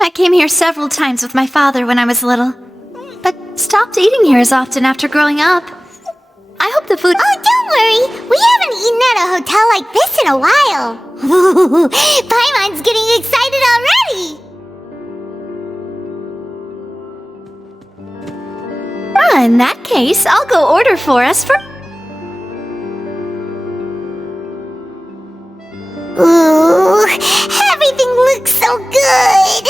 I came here several times with my father when I was little, but stopped eating here as often after growing up. I hope the food— Oh, don't worry. We haven't eaten at a hotel like this in a while. Paimon's getting excited already. In that case, I'll go order for us for— Ooh, everything looks so good.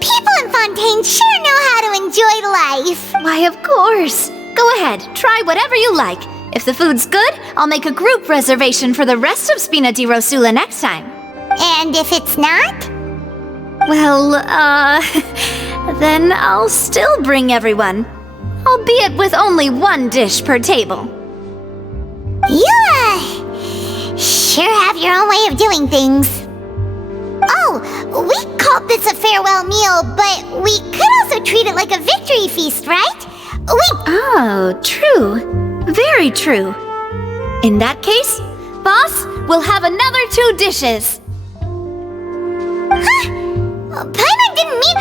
People in Fontaine sure know how to enjoy life. Why, of course. Go ahead, try whatever you like. If the food's good, I'll make a group reservation for the rest of Spina di Rosula next time. And if it's not? Well, then I'll still bring everyone. Albeit with only one dish per table. You, sure have your own way of doing things. Oh, we called this a farewell meal, but we could also treat it like a victory feast, right? Oh, true. Very true. In that case, boss, we'll have another 2 dishes. Huh? Paimon didn't mean...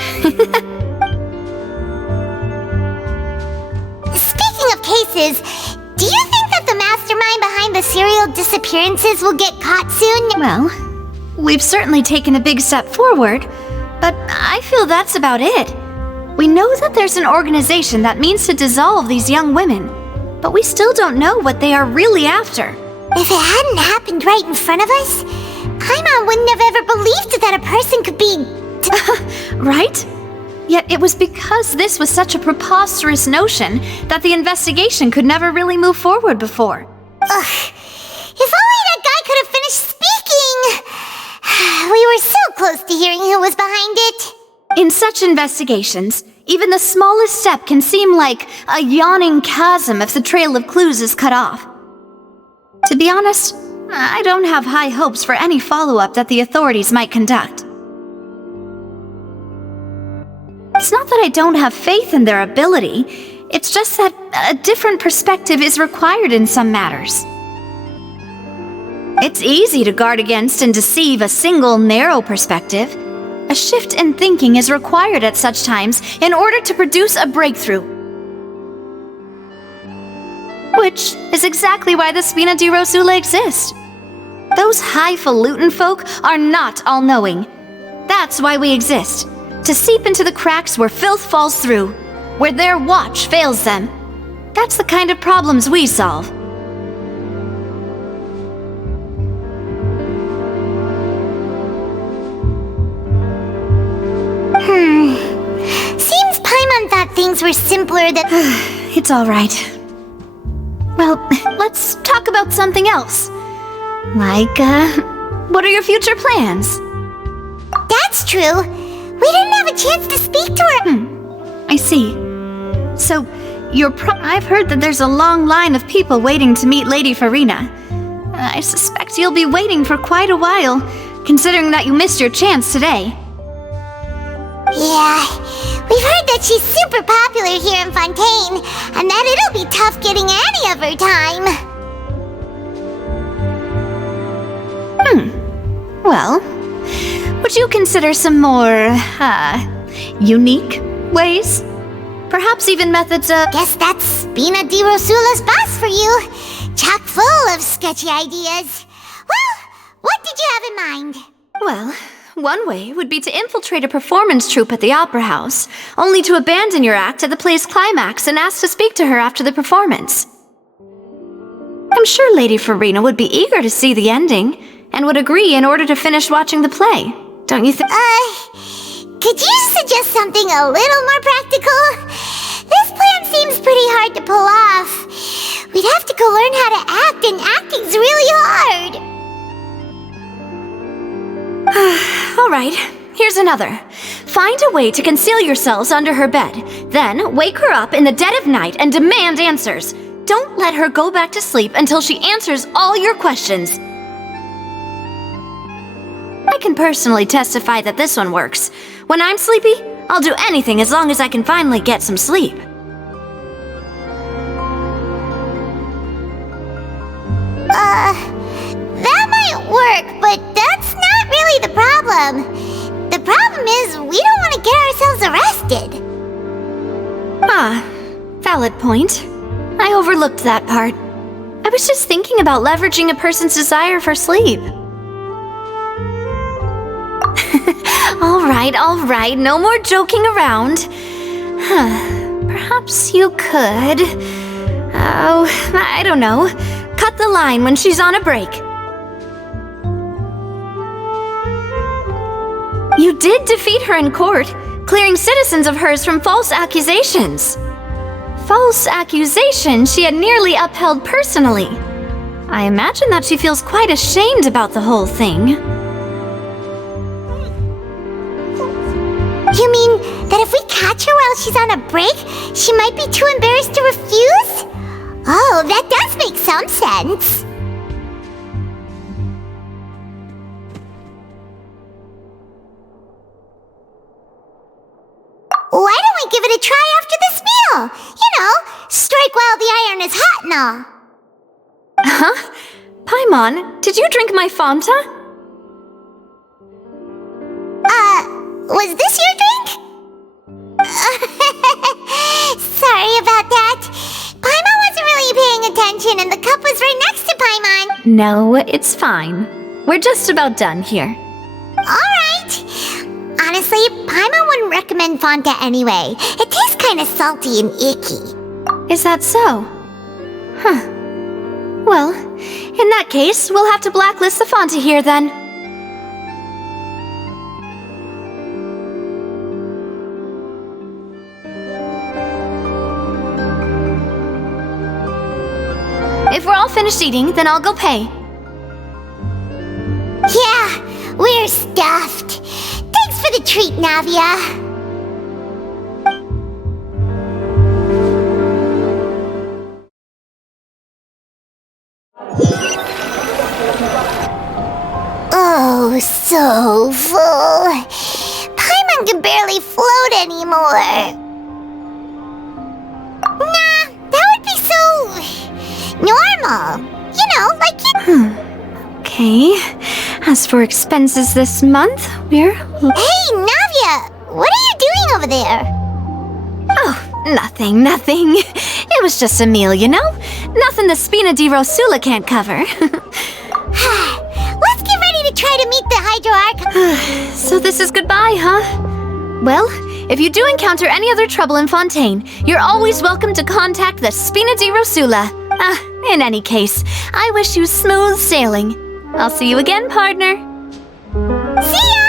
Speaking of cases, do you think that the mastermind behind the serial disappearances will get caught soon? Well, we've certainly taken a big step forward, but I feel that's about it. We know that there's an organization that means to dissolve these young women, but we still don't know what they are really after. If it hadn't happened right in front of us, Paimon wouldn't have ever believed that a person could be... Right? Yet it was because this was such a preposterous notion that the investigation could never really move forward before. Ugh. If only that guy could have finished speaking! We were so close to hearing who was behind it. In such investigations, even the smallest step can seem like a yawning chasm if the trail of clues is cut off. To be honest, I don't have high hopes for any follow-up that the authorities might conduct. It's not that I don't have faith in their ability, it's just that a different perspective is required in some matters. It's easy to guard against and deceive a single narrow perspective. A shift in thinking is required at such times in order to produce a breakthrough. Which is exactly why the Spina di Rosula exist. Those highfalutin folk are not all-knowing. That's why we exist. To seep into the cracks where filth falls through, where their watch fails them. That's the kind of problems we solve. Seems Paimon thought things were simpler than... It's all right. Well, let's talk about something else. Like, what are your future plans? That's true. We didn't have a chance to speak to her. I see. So, I've heard that there's a long line of people waiting to meet Lady Farina. I suspect you'll be waiting for quite a while, considering that you missed your chance today. Yeah, we've heard that she's super popular here in Fontaine, and that it'll be tough getting any of her time. Well, would you consider some more, unique ways? Perhaps even methods of— Guess that's Spina di Rosula's boss for you. Chock full of sketchy ideas. Well, what did you have in mind? Well, one way would be to infiltrate a performance troupe at the Opera House, only to abandon your act at the play's climax and ask to speak to her after the performance. I'm sure Lady Farina would be eager to see the ending, and would agree in order to finish watching the play. Don't you think? Could you suggest something a little more practical? This plan seems pretty hard to pull off. We'd have to go learn how to act, and acting's really hard. All right, here's another. Find a way to conceal yourselves under her bed. Then wake her up in the dead of night and demand answers. Don't let her go back to sleep until she answers all your questions. I can personally testify that this one works. When I'm sleepy, I'll do anything as long as I can finally get some sleep. That might work, but that's not really the problem. The problem is, we don't want to get ourselves arrested. Ah, valid point. I overlooked that part. I was just thinking about leveraging a person's desire for sleep. All right, no more joking around. Perhaps you could... Oh, I don't know. Cut the line when she's on a break. You did defeat her in court, clearing citizens of hers from false accusations. False accusations she had nearly upheld personally. I imagine that she feels quite ashamed about the whole thing. You mean that if we catch her while she's on a break, she might be too embarrassed to refuse? Oh, that does make some sense. Why don't we give it a try after this meal? You know, strike while the iron is hot and all. Huh? Paimon, did you drink my Fanta? Was this your drink? Sorry about that. Paimon wasn't really paying attention and the cup was right next to Paimon. No, it's fine. We're just about done here. Alright. Honestly, Paimon wouldn't recommend Fanta anyway. It tastes kind of salty and icky. Is that so? Huh. Well, in that case, we'll have to blacklist the Fanta here then. If we're all finished eating, then I'll go pay. Yeah, we're stuffed. Thanks for the treat, Navia. Oh, so full. Paimon can barely float anymore. Nah, that would be so... normal. You know, like you... Okay. As for expenses this month, we're... Hey, Navia! What are you doing over there? Oh, nothing. It was just a meal, you know? Nothing the Spina di Rosula can't cover. Let's get ready to try to meet the Hydro So this is goodbye, huh? Well, if you do encounter any other trouble in Fontaine, you're always welcome to contact the Spina di Rosula. In any case, I wish you smooth sailing. I'll see you again, partner. See ya!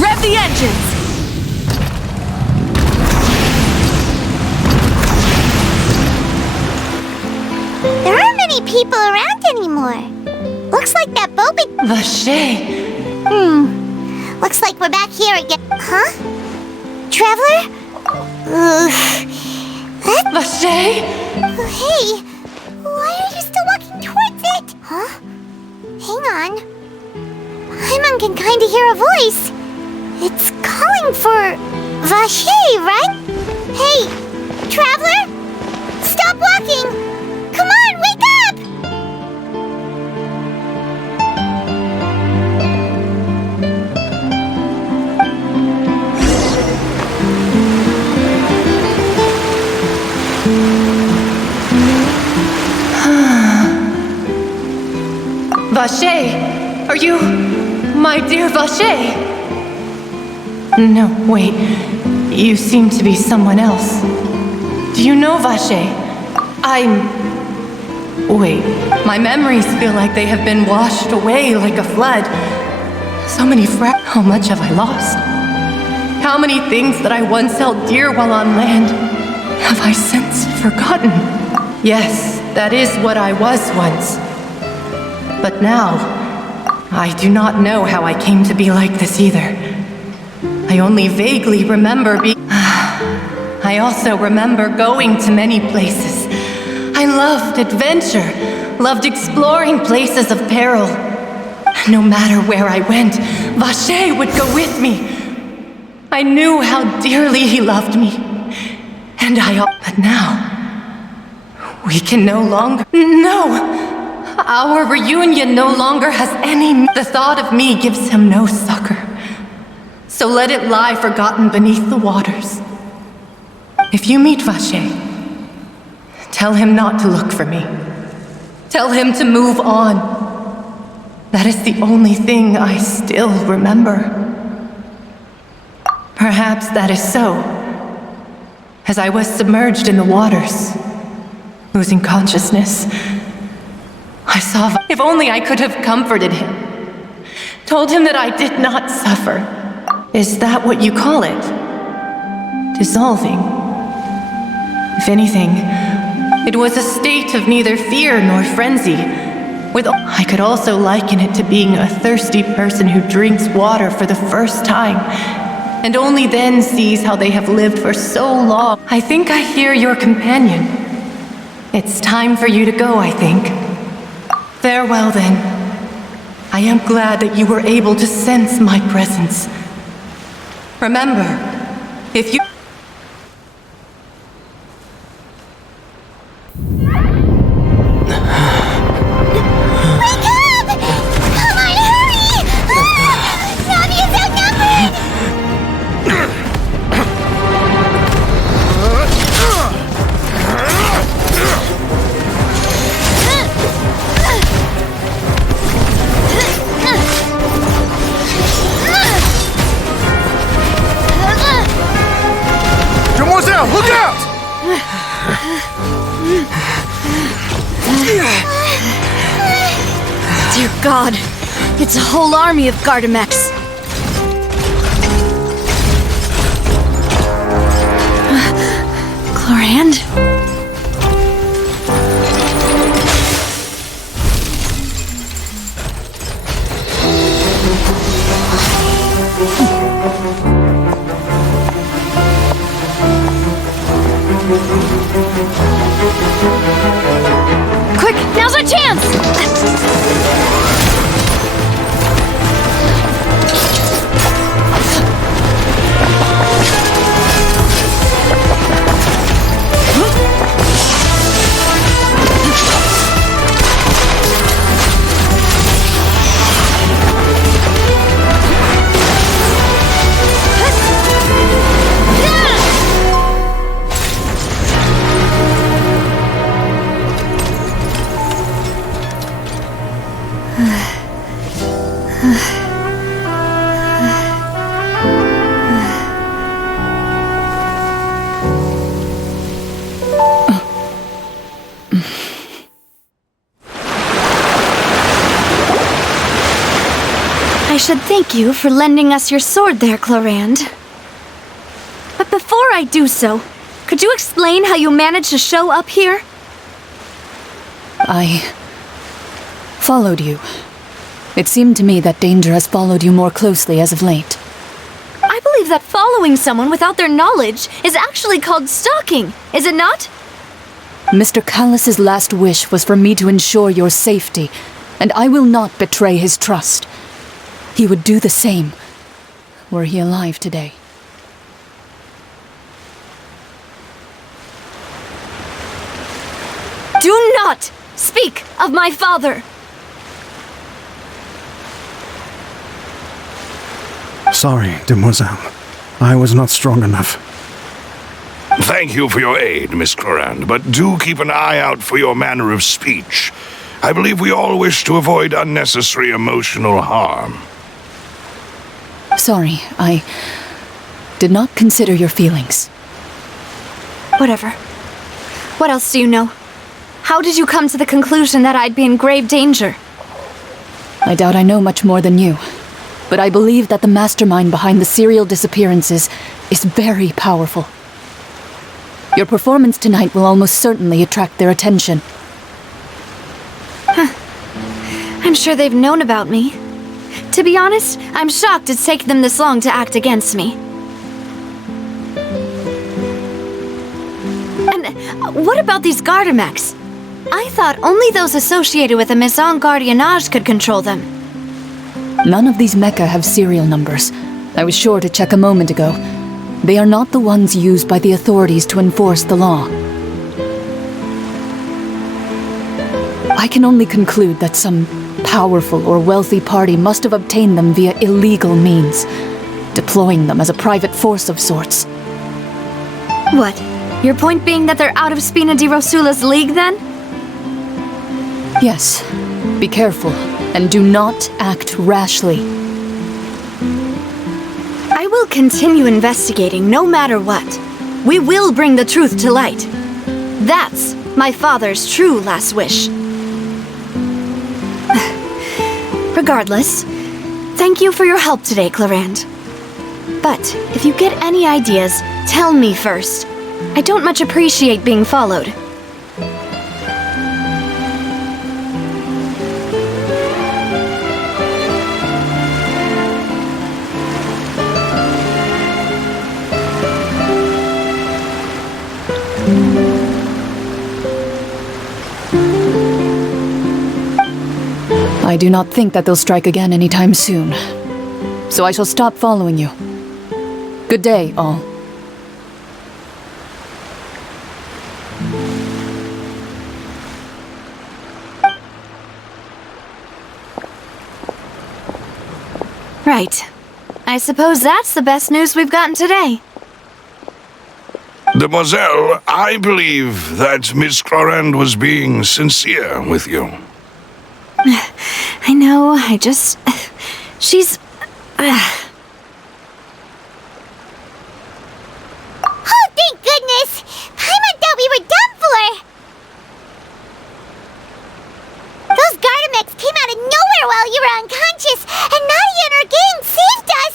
Rev the engines! There aren't many people around anymore. Looks like that boat Vache! Looks like we're back here again. Huh? Traveler? Vache! Hey, why are you still walking towards it? Huh? Hang on. Paimon can kinda hear a voice. It's calling for Vache, right? Hey, Traveler? Stop walking! Come on, wake up! Vache! Are you... my dear Vache? No, wait. You seem to be someone else. Do you know Vache? Wait. My memories feel like they have been washed away like a flood. So many How much have I lost? How many things that I once held dear while on land Have I since forgotten? Yes, that is what I was once. But now, I do not know how I came to be like this either. I only vaguely remember I also remember going to many places. I loved adventure, loved exploring places of peril. No matter where I went, Vacher would go with me. I knew how dearly he loved me. But now, we can no longer... No! Our reunion no longer has any... The thought of me gives him no succor. So let it lie forgotten beneath the waters. If you meet Vacher, tell him not to look for me. Tell him to move on. That is the only thing I still remember. Perhaps that is so, as I was submerged in the waters, losing consciousness. I saw... If only I could have comforted him, told him that I did not suffer. Is that what you call it? Dissolving? If anything, it was a state of neither fear nor frenzy. I could also liken it to being a thirsty person who drinks water for the first time, and only then sees how they have lived for so long. I think I hear your companion. It's time for you to go, I think. Farewell, then. I am glad that you were able to sense my presence. Remember, if you... Look out! Dear God, it's a whole army of Gardamex. Chlorand? Quick, now's our chance! I should thank you for lending us your sword there, Chlorand. But before I do so, could you explain how you managed to show up here? I followed you. It seemed to me that danger has followed you more closely as of late. I believe that following someone without their knowledge is actually called stalking, is it not? Mr. Callus's last wish was for me to ensure your safety, and I will not betray his trust. He would do the same, were he alive today. Do not speak of my father! Sorry, demoiselle. I was not strong enough. Thank you for your aid, Miss Chlorand, but do keep an eye out for your manner of speech. I believe we all wish to avoid unnecessary emotional harm. Sorry, I did not consider your feelings. Whatever. What else do you know? How did you come to the conclusion that I'd be in grave danger? I doubt I know much more than you, but I believe that the mastermind behind the serial disappearances is very powerful. Your performance tonight will almost certainly attract their attention. I'm sure they've known about me. To be honest, I'm shocked it's taken them this long to act against me. And what about these garter mechs? I thought only those associated with a Maison Gardiennage could control them. None of these mecha have serial numbers. I was sure to check a moment ago. They are not the ones used by the authorities to enforce the law. I can only conclude that some powerful or wealthy party must have obtained them via illegal means, deploying them as a private force of sorts. What? Your point being that they're out of Spina di Rosula's league, then? Yes. Be careful, and do not act rashly. I will continue investigating no matter what. We will bring the truth to light. That's my father's true last wish. Regardless, thank you for your help today, Clarande. But if you get any ideas, tell me first. I don't much appreciate being followed. I do not think that they'll strike again anytime soon. So I shall stop following you. Good day, all. Right. I suppose that's the best news we've gotten today. Demoiselle, I believe that Miss Clarande was being sincere with you. I know, she's... Oh, thank goodness! Paimon thought we were done for! Those Gardamex came out of nowhere while you were unconscious, and Nadia and her gang saved us!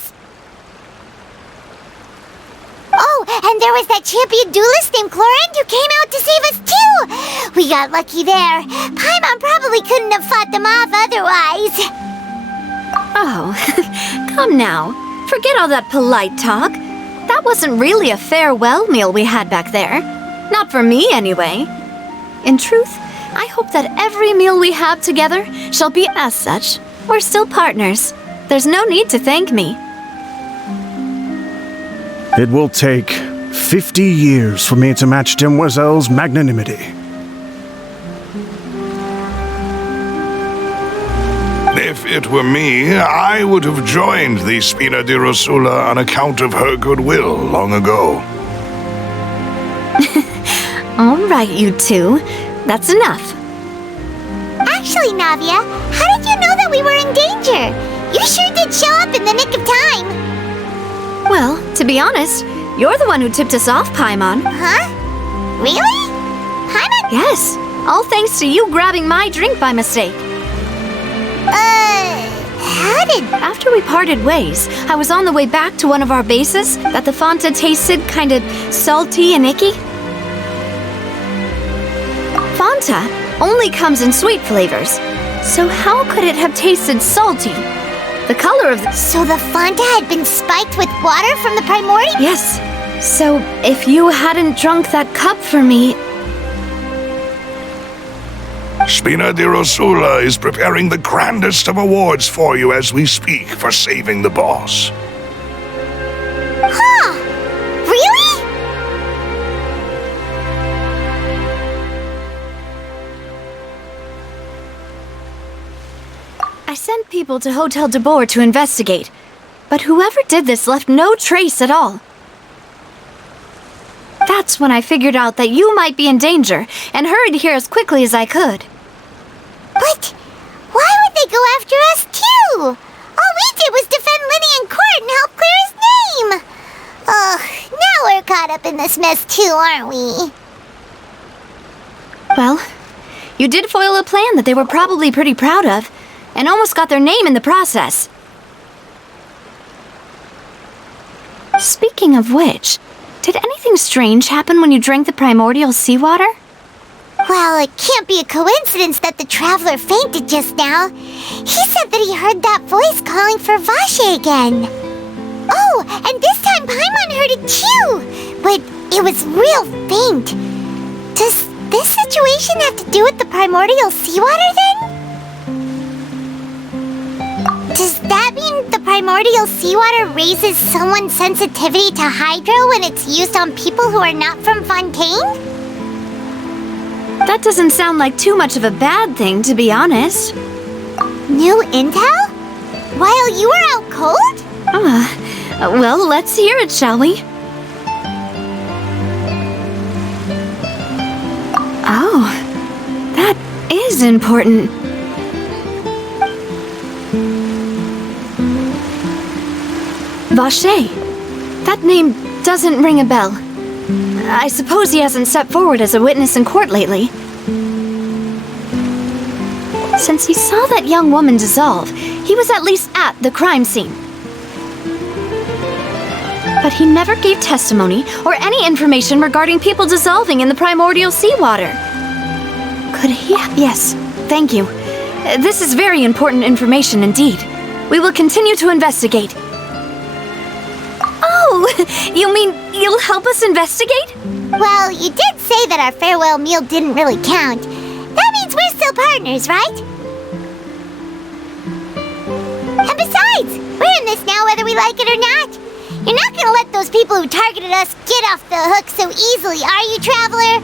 Oh, and there was that champion duelist named Clarande who came out to save us too! We got lucky there. Paimon probably couldn't have fought them off otherwise. Oh, come now. Forget all that polite talk. That wasn't really a farewell meal we had back there. Not for me, anyway. In truth, I hope that every meal we have together shall be as such. We're still partners. There's no need to thank me. It will take 50 years for me to match Demoiselle's magnanimity. If it were me, I would have joined the Spina di Rosula on account of her goodwill long ago. All right, you two. That's enough. Actually, Navia, how did you know that we were in danger? You sure did show up in the nick of time. Well, to be honest, you're the one who tipped us off, Paimon. Huh? Really? Paimon? Yes, all thanks to you grabbing my drink by mistake. How did... After we parted ways, I was on the way back to one of our bases that the Fanta tasted kinda salty and icky. Fanta only comes in sweet flavors, so how could it have tasted salty? The color of the... So the Fanta had been spiked with water from the primordial? Yes. So if you hadn't drunk that cup for me... Spina di Rosula is preparing the grandest of awards for you as we speak for saving the boss. Huh? Really? I sent people to Hotel de Boer to investigate, but whoever did this left no trace at all. That's when I figured out that you might be in danger and hurried here as quickly as I could. But why would they go after us too? All we did was defend Linny in court and help clear his name. Ugh, now we're caught up in this mess too, aren't we? Well, you did foil a plan that they were probably pretty proud of, and almost got their name in the process. Speaking of which, Did anything strange happen when you drank the primordial seawater? Well, it can't be a coincidence that the traveler fainted just now. He said that he heard that voice calling for Vache again. Oh, and this time Paimon heard it too, but it was real faint. Does this situation have to do with the primordial seawater then? Does that mean the primordial seawater raises someone's sensitivity to hydro when it's used on people who are not from Fontaine? That doesn't sound like too much of a bad thing, to be honest. New intel? While you were out cold? Well, let's hear it, shall we? Oh, that is important. Vache. That name doesn't ring a bell. I suppose he hasn't stepped forward as a witness in court lately. Since he saw that young woman dissolve, he was at least at the crime scene. But he never gave testimony or any information regarding people dissolving in the primordial seawater. Could he? Yes, thank you. This is very important information indeed. We will continue to investigate. Oh, you mean you'll help us investigate? Well, you did say that our farewell meal didn't really count. That means we're still partners, right? And besides, we're in this now whether we like it or not. You're not gonna let those people who targeted us get off the hook so easily, are you, Traveler?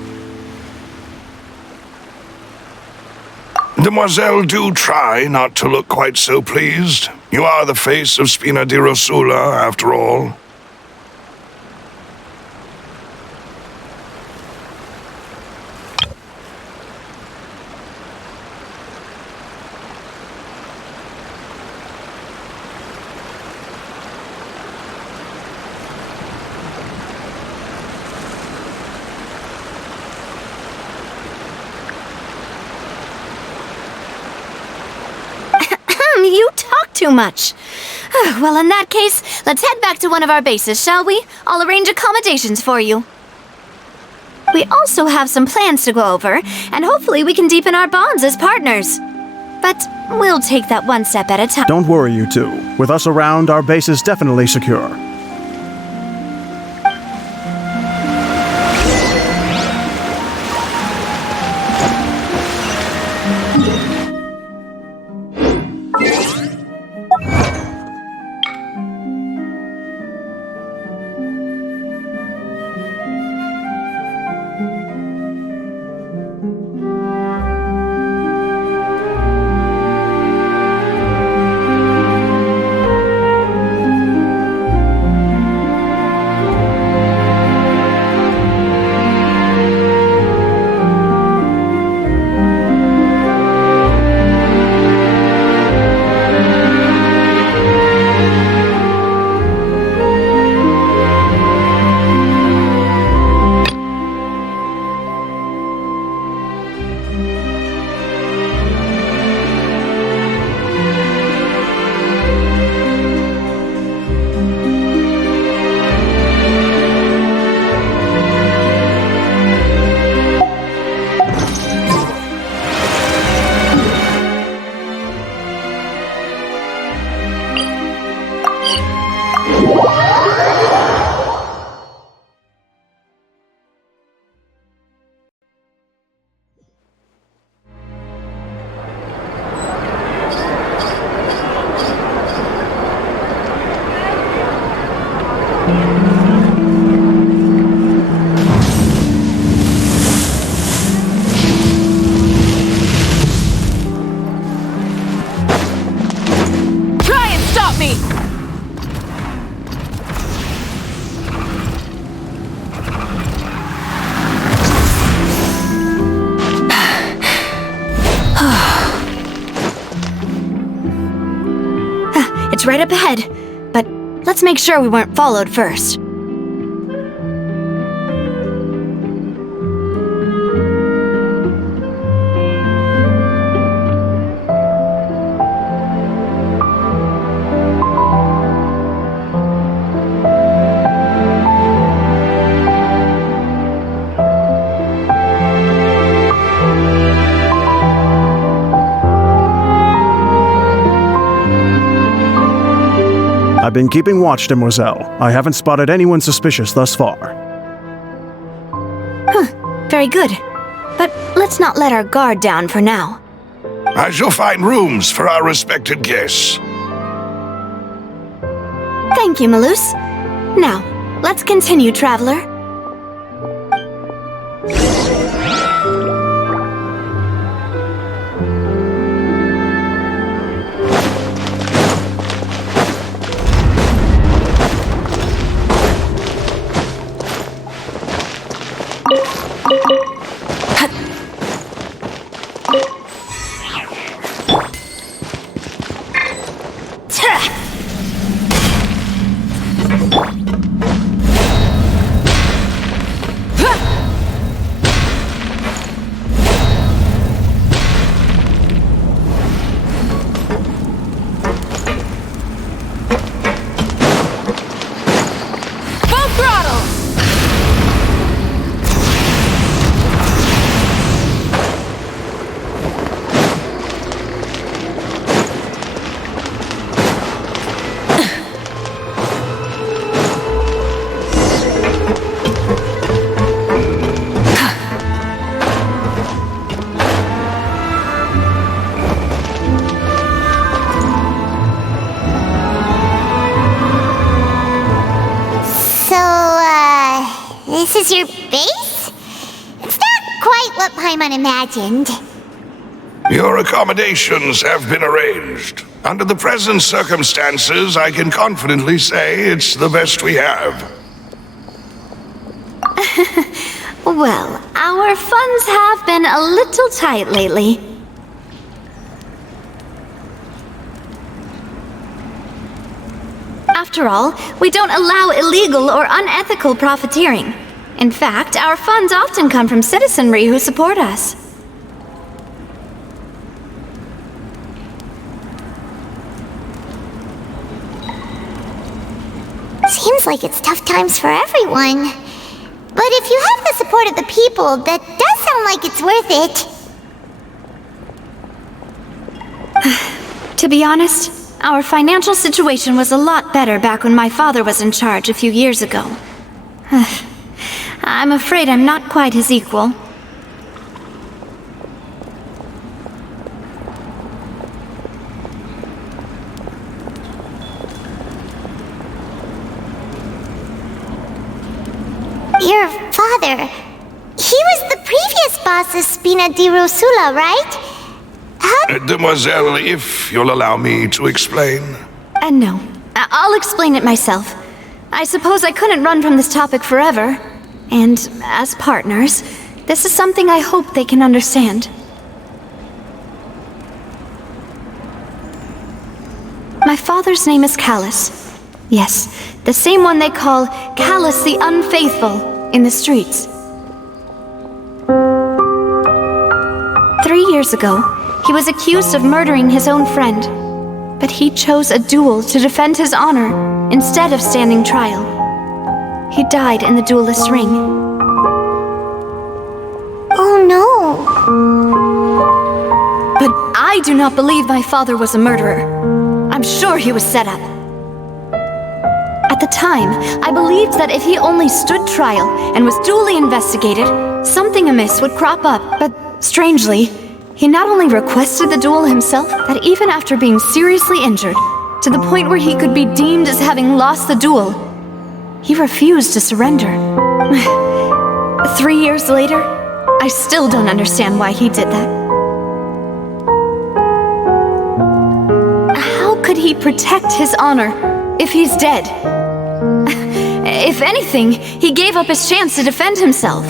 Demoiselle, do try not to look quite so pleased. You are the face of Spina di Rosula, after all. You talk too much. Well, in that case, let's head back to one of our bases, shall we? I'll arrange accommodations for you. We also have some plans to go over, and hopefully we can deepen our bonds as partners. But we'll take that one step at a time. Don't worry, you two. With us around, our base is definitely secure. It's right up ahead, but let's make sure we weren't followed first. been keeping watch, Demoiselle. I haven't spotted anyone suspicious thus far. Very good. But let's not let our guard down for now. I shall find rooms for our respected guests. Thank you, Malus. Now, let's continue, traveler. This is your base? It's not quite what Paimon imagined. Your accommodations have been arranged. Under the present circumstances, I can confidently say it's the best we have. Well, our funds have been a little tight lately. After all, we don't allow illegal or unethical profiteering. In fact, our funds often come from citizenry who support us. Seems like it's tough times for everyone. But if you have the support of the people, that does sound like it's worth it. To be honest, our financial situation was a lot better back when my father was in charge a few years ago. I'm afraid I'm not quite his equal. Your father, he was the previous boss of Spina di Rosula, right? Demoiselle, if you'll allow me to explain. No. I'll explain it myself. I suppose I couldn't run from this topic forever. And as partners, this is something I hope they can understand. My father's name is Callus. Yes, the same one they call Callus the Unfaithful in the streets. 3 years ago, he was accused of murdering his own friend, but he chose a duel to defend his honor instead of standing trial. He died in the duelist's ring. Oh no! But I do not believe my father was a murderer. I'm sure he was set up. At the time, I believed that if he only stood trial and was duly investigated, something amiss would crop up, but strangely, he not only requested the duel himself, but even after being seriously injured, to the point where he could be deemed as having lost the duel, he refused to surrender. 3 years later, I still don't understand why he did that. How could he protect his honor if he's dead? If anything, he gave up his chance to defend himself.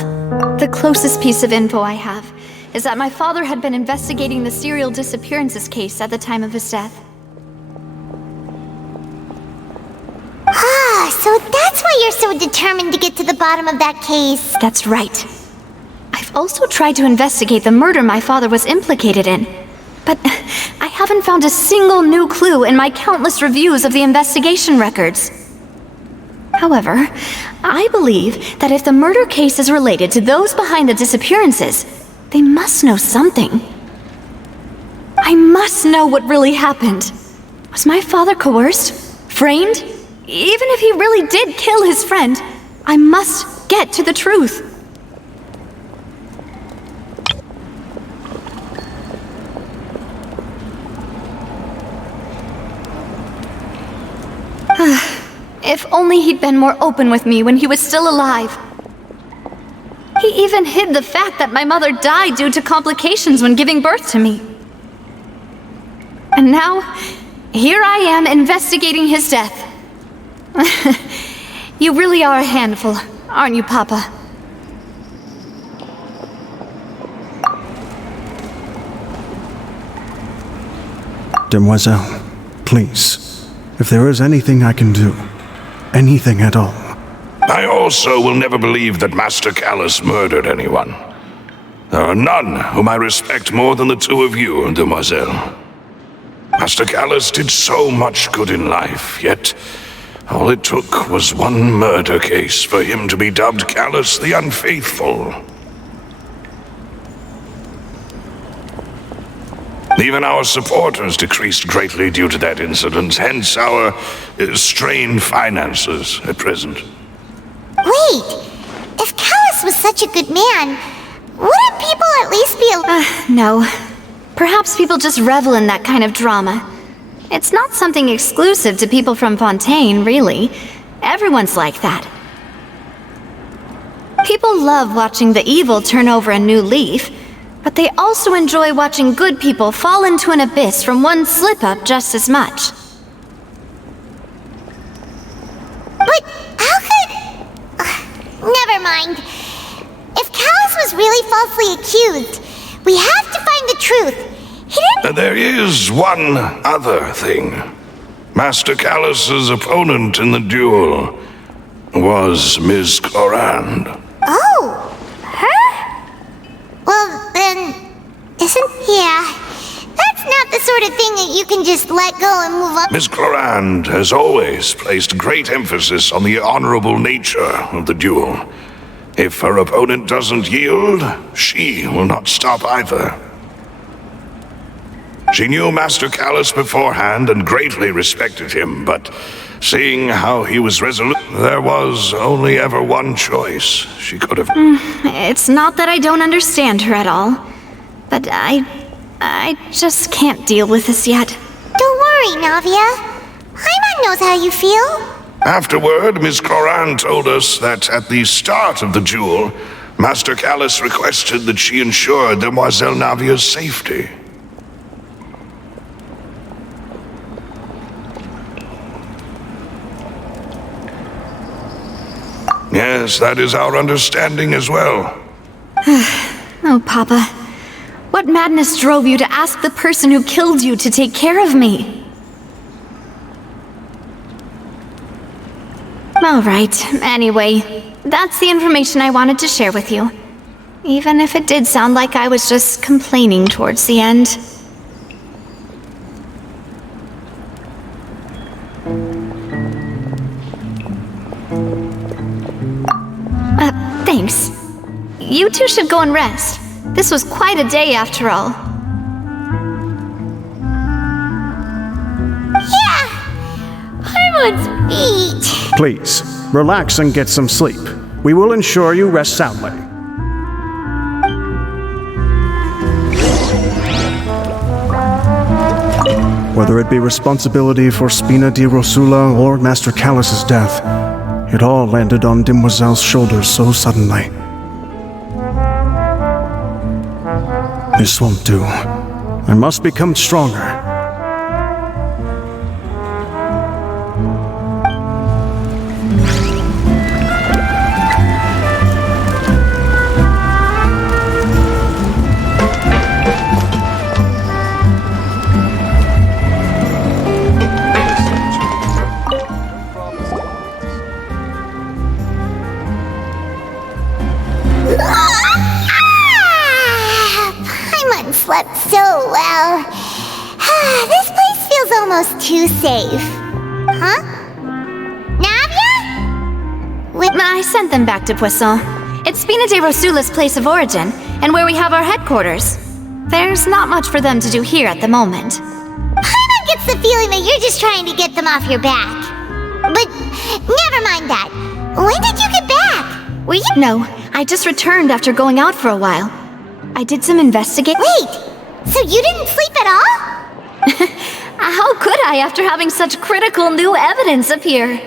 The closest piece of info I have is that my father had been investigating the serial disappearances case at the time of his death. So that's why you're so determined to get to the bottom of that case. That's right. I've also tried to investigate the murder my father was implicated in, but I haven't found a single new clue in my countless reviews of the investigation records. However, I believe that if the murder case is related to those behind the disappearances, they must know something. I must know what really happened. Was my father coerced? Framed? Even if he really did kill his friend, I must get to the truth. If only he'd been more open with me when he was still alive. He even hid the fact that my mother died due to complications when giving birth to me. And now, here I am investigating his death. You really are a handful, aren't you, Papa? Demoiselle, please, if there is anything I can do, anything at all. I also will never believe that Master Callus murdered anyone. There are none whom I respect more than the two of you, Demoiselle. Master Callus did so much good in life, yet all it took was one murder case for him to be dubbed Callus the Unfaithful. Even our supporters decreased greatly due to that incident, hence our strained finances at present. Wait, if Callus was such a good man, wouldn't people at least be No. Perhaps people just revel in that kind of drama. It's not something exclusive to people from Fontaine, really. Everyone's like that. People love watching the evil turn over a new leaf, but they also enjoy watching good people fall into an abyss from one slip-up just as much. But how could... never mind. If Callus was really falsely accused, we have to find the truth. He didn't... There is one other thing. Master Callus's opponent in the duel was Ms. Clorand. Oh, her? Well, then, isn't... yeah, that's not the sort of thing that you can just let go and move on. Ms. Clorand has always placed great emphasis on the honorable nature of the duel. If her opponent doesn't yield, she will not stop either. She knew Master Callus beforehand and greatly respected him, but seeing how he was resolute, there was only ever one choice she could have... It's not that I don't understand her at all, but I just can't deal with this yet. Don't worry, Navia. Paimon knows how you feel. Afterward, Ms. Clorand told us that at the start of the duel, Master Callus requested that she ensure Demoiselle Navia's safety. Yes, that is our understanding as well. Oh, Papa. What madness drove you to ask the person who killed you to take care of me? All right, anyway, that's the information I wanted to share with you. Even if it did sound like I was just complaining towards the end. Thanks. You two should go and rest. This was quite a day after all. Yeah! Paimon's feet. Please, relax and get some sleep. We will ensure you rest soundly. Whether it be responsibility for Spina di Rosula or Master Callus's death, it all landed on Demoiselle's shoulders so suddenly. This won't do. I must become stronger. Paimon slept so well. This place feels almost too safe. Huh? Navia? I sent them back to Poisson. It's Spina di Rosula's place of origin, and where we have our headquarters. There's not much for them to do here at the moment. Paimon gets the feeling that you're just trying to get them off your back. But never mind that. When did you get back? Were you... No, I just returned after going out for a while. I did some investigating. Wait, so you didn't sleep at all? How could I after having such critical new evidence appear?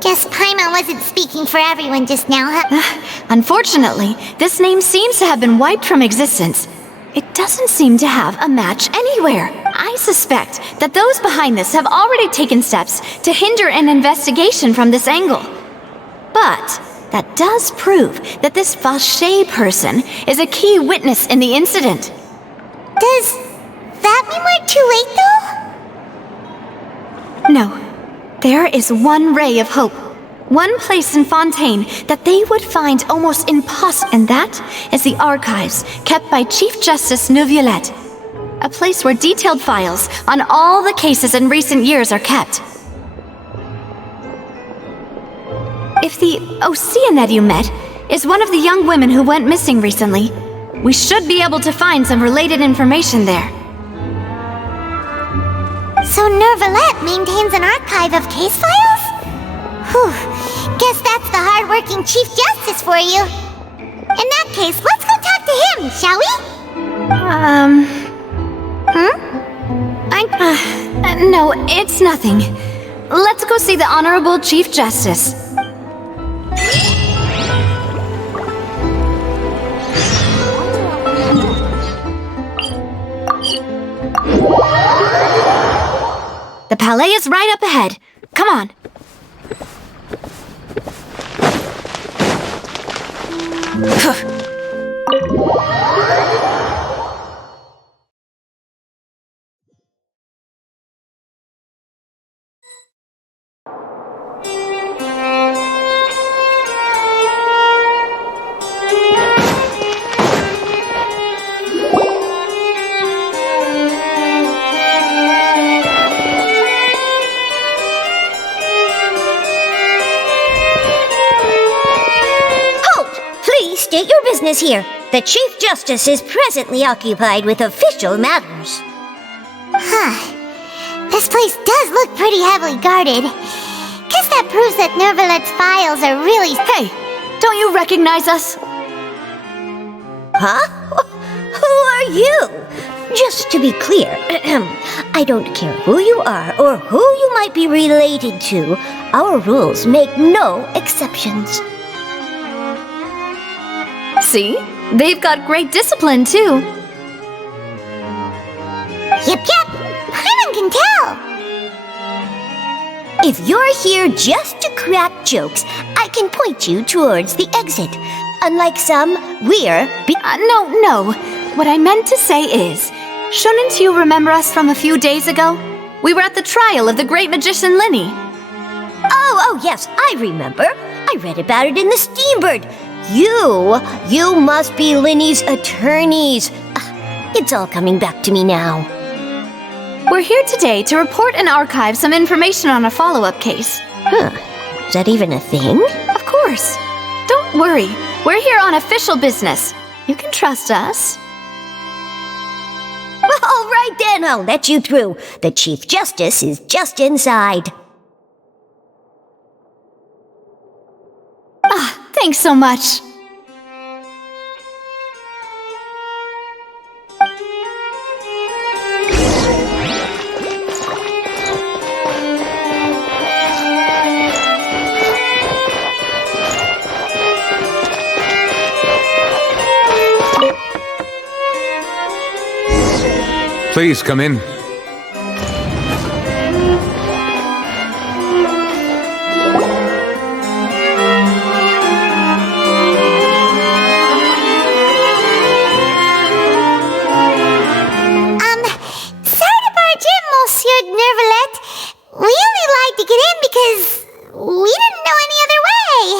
Guess Paimon wasn't speaking for everyone just now, huh? Unfortunately, this name seems to have been wiped from existence. It doesn't seem to have a match anywhere. I suspect that those behind this have already taken steps to hinder an investigation from this angle. But that does prove that this Vache person is a key witness in the incident. Does that mean we're too late, though? No. There is one ray of hope. One place in Fontaine that they would find almost impossible, and that is the archives kept by Chief Justice Neuvillette. A place where detailed files on all the cases in recent years are kept. If the Oceanette you met is one of the young women who went missing recently, we should be able to find some related information there. So Neuvillette maintains an archive of case files? Whew, guess that's the hard-working Chief Justice for you. In that case, let's go talk to him, shall we? No, it's nothing. Let's go see the Honorable Chief Justice. The Palais is right up ahead. Come on. State your business here. The Chief Justice is presently occupied with official matters. This place does look pretty heavily guarded. Guess that proves that Neuvillette's files are really... Hey, don't you recognize us? Huh? Who are you? Just to be clear, I don't care who you are or who you might be related to. Our rules make no exceptions. See? They've got great discipline, too. Yep, Paimon can tell. If you're here just to crack jokes, I can point you towards the exit. Unlike some, we're... No. What I meant to say is, shouldn't you remember us from a few days ago? We were at the trial of the great magician Linny. Oh, yes, I remember. I read about it in the Steambird. You must be Linny's attorneys. It's all coming back to me now. We're here today to report and archive some information on a follow-up case. Is that even a thing? Of course. Don't worry. We're here on official business. You can trust us. All right then, I'll let you through. The Chief Justice is just inside. Thanks so much. Please come in.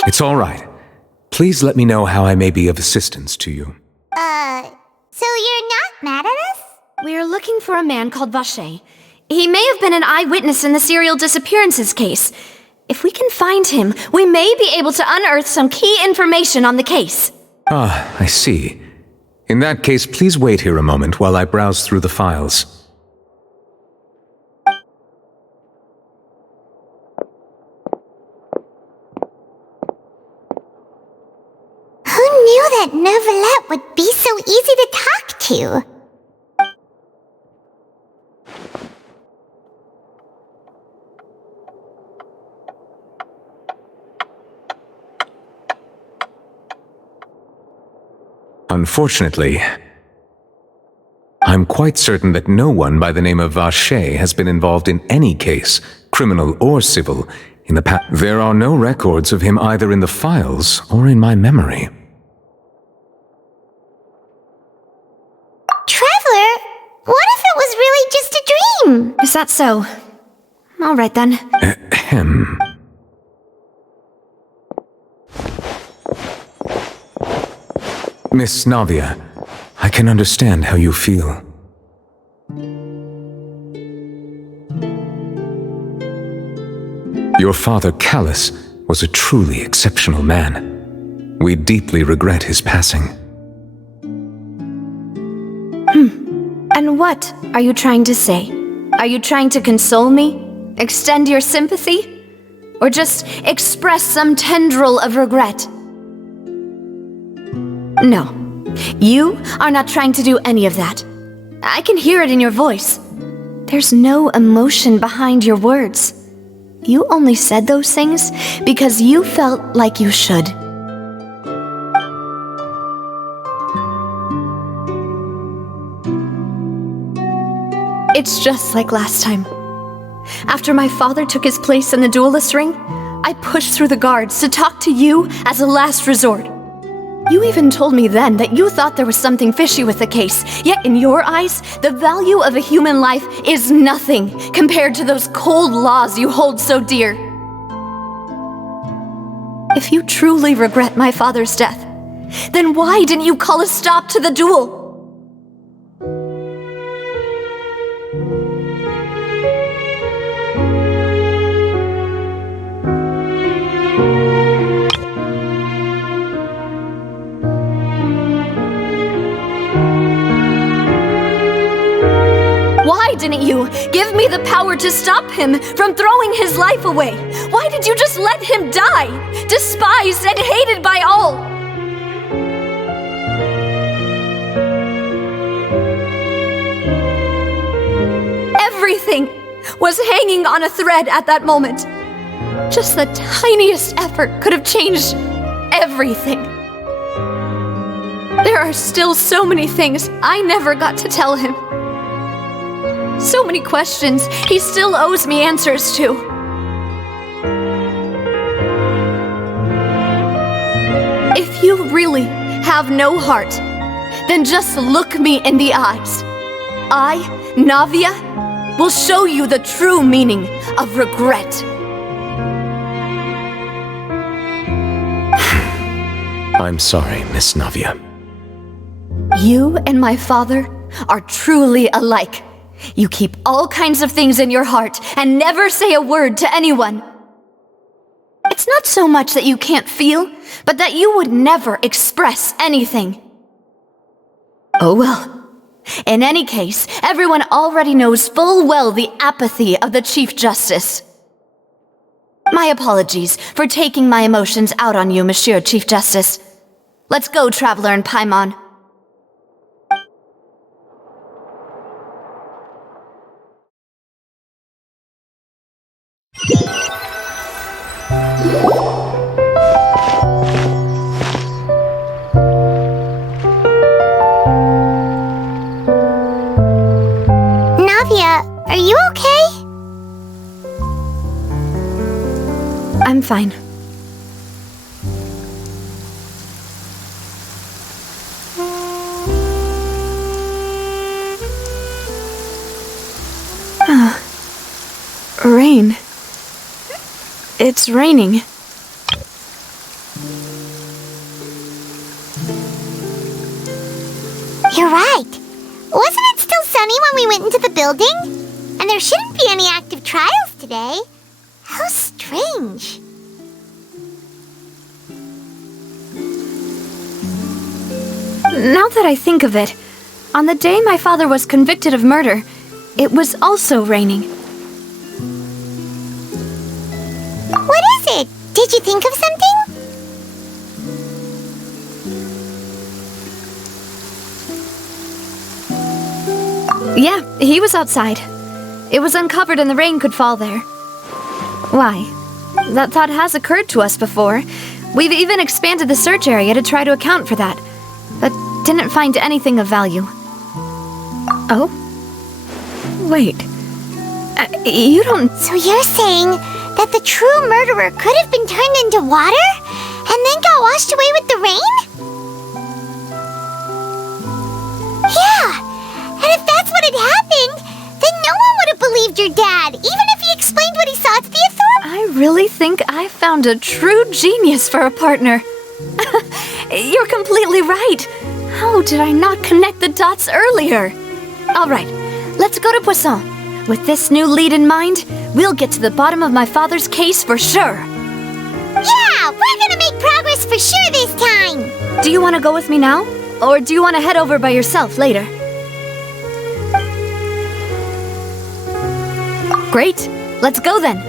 It's all right. Please let me know how I may be of assistance to you. So you're not mad at us? We're looking for a man called Vache. He may have been an eyewitness in the serial disappearances case. If we can find him, we may be able to unearth some key information on the case. Ah, I see. In that case, please wait here a moment while I browse through the files. that Neuvillette would be so easy to talk to. Unfortunately, I'm quite certain that no one by the name of Vacher has been involved in any case, criminal or civil, in the past. There are no records of him either in the files or in my memory. Traveler, what if it was really just a dream? Is that so? All right then. Ahem. Miss Navia, I can understand how you feel. Your father, Callus, was a truly exceptional man. We deeply regret his passing. And what are you trying to say? Are you trying to console me? Extend your sympathy? Or just express some tendril of regret? No, you are not trying to do any of that. I can hear it in your voice. There's no emotion behind your words. You only said those things because you felt like you should. It's just like last time. After my father took his place in the duelist ring, I pushed through the guards to talk to you as a last resort. You even told me then that you thought there was something fishy with the case, yet in your eyes, the value of a human life is nothing compared to those cold laws you hold so dear. If you truly regret my father's death, then why didn't you call a stop to the duel? Why didn't you give me the power to stop him from throwing his life away? Why did you just let him die, despised and hated by all? Everything was hanging on a thread at that moment. Just the tiniest effort could have changed everything. There are still so many things I never got to tell him. So many questions he still owes me answers to. If you really have no heart, then just look me in the eyes. I, Navia, will show you the true meaning of regret. I'm sorry, Miss Navia. You and my father are truly alike. You keep all kinds of things in your heart and never say a word to anyone. It's not so much that you can't feel, but that you would never express anything. Oh well. In any case, everyone already knows full well the apathy of the Chief Justice. My apologies for taking my emotions out on you, Monsieur Chief Justice. Let's go, Traveler and Paimon. Navia, are you okay? I'm fine. Rain. It's raining. You're right. Wasn't it still sunny when we went into the building? And there shouldn't be any active trials today. How strange. Now that I think of it, on the day my father was convicted of murder, it was also raining. What is it? Did you think of something? Yeah, he was outside. It was uncovered and the rain could fall there. Why? That thought has occurred to us before. We've even expanded the search area to try to account for that, but didn't find anything of value. Oh? Wait. You don't... So you're saying that the true murderer could have been turned into water and then got washed away with the rain? Yeah, and if that's what had happened, then no one would have believed your dad, even if he explained what he saw to the authorities. I really think I found a true genius for a partner. You're completely right. How did I not connect the dots earlier? All right, let's go to Poisson. With this new lead in mind, we'll get to the bottom of my father's case for sure. Yeah, we're gonna make progress for sure this time. Do you want to go with me now? Or do you want to head over by yourself later? Great, let's go then.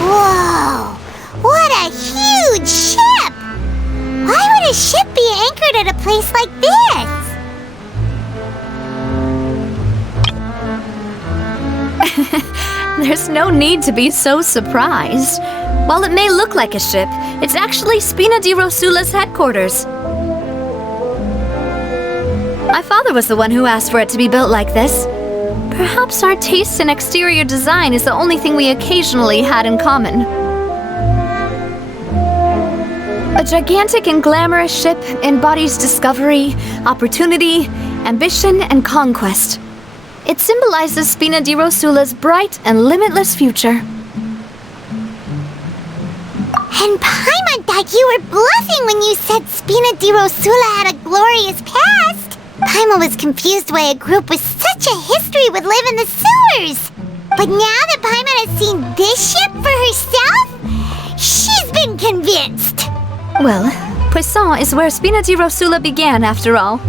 Whoa, what a huge ship! Why would a ship be anchored at a place like this? There's no need to be so surprised. While it may look like a ship, it's actually Spina di Rosula's headquarters. My father was the one who asked for it to be built like this. Perhaps our taste in exterior design is the only thing we occasionally had in common. A gigantic and glamorous ship embodies discovery, opportunity, ambition, and conquest. It symbolizes Spina di Rosula's bright and limitless future. And Paimon thought you were bluffing when you said Spina di Rosula had a glorious past. Paimon was confused why a group with such a history would live in the sewers. But now that Paimon has seen this ship for herself, she's been convinced. Well, Poisson is where Spina di Rosula began, after all.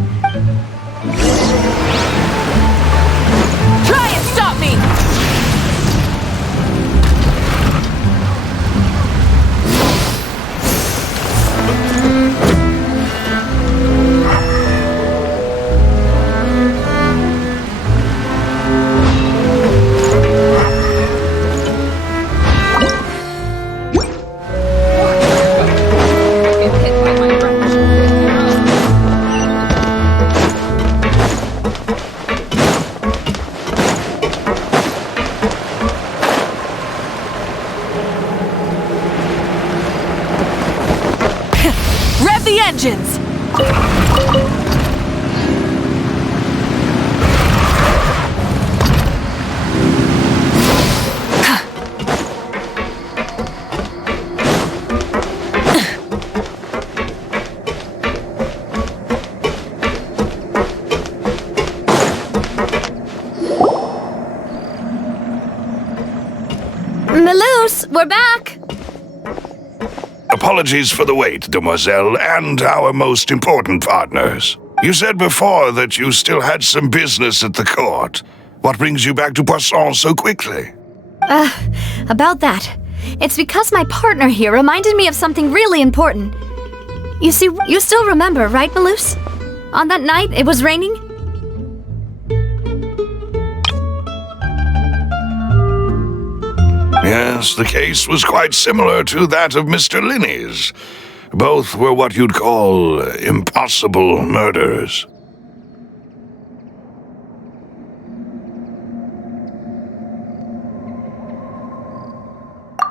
Try and stop me! Rev the engines! Melus, we're back! Apologies for the wait, demoiselle, and our most important partners. You said before that you still had some business at the court. What brings you back to Poisson so quickly? About that. It's because my partner here reminded me of something really important. You see, you still remember, right, Melus? On that night, it was raining? Yes, the case was quite similar to that of Mr. Linney's. Both were what you'd call impossible murders.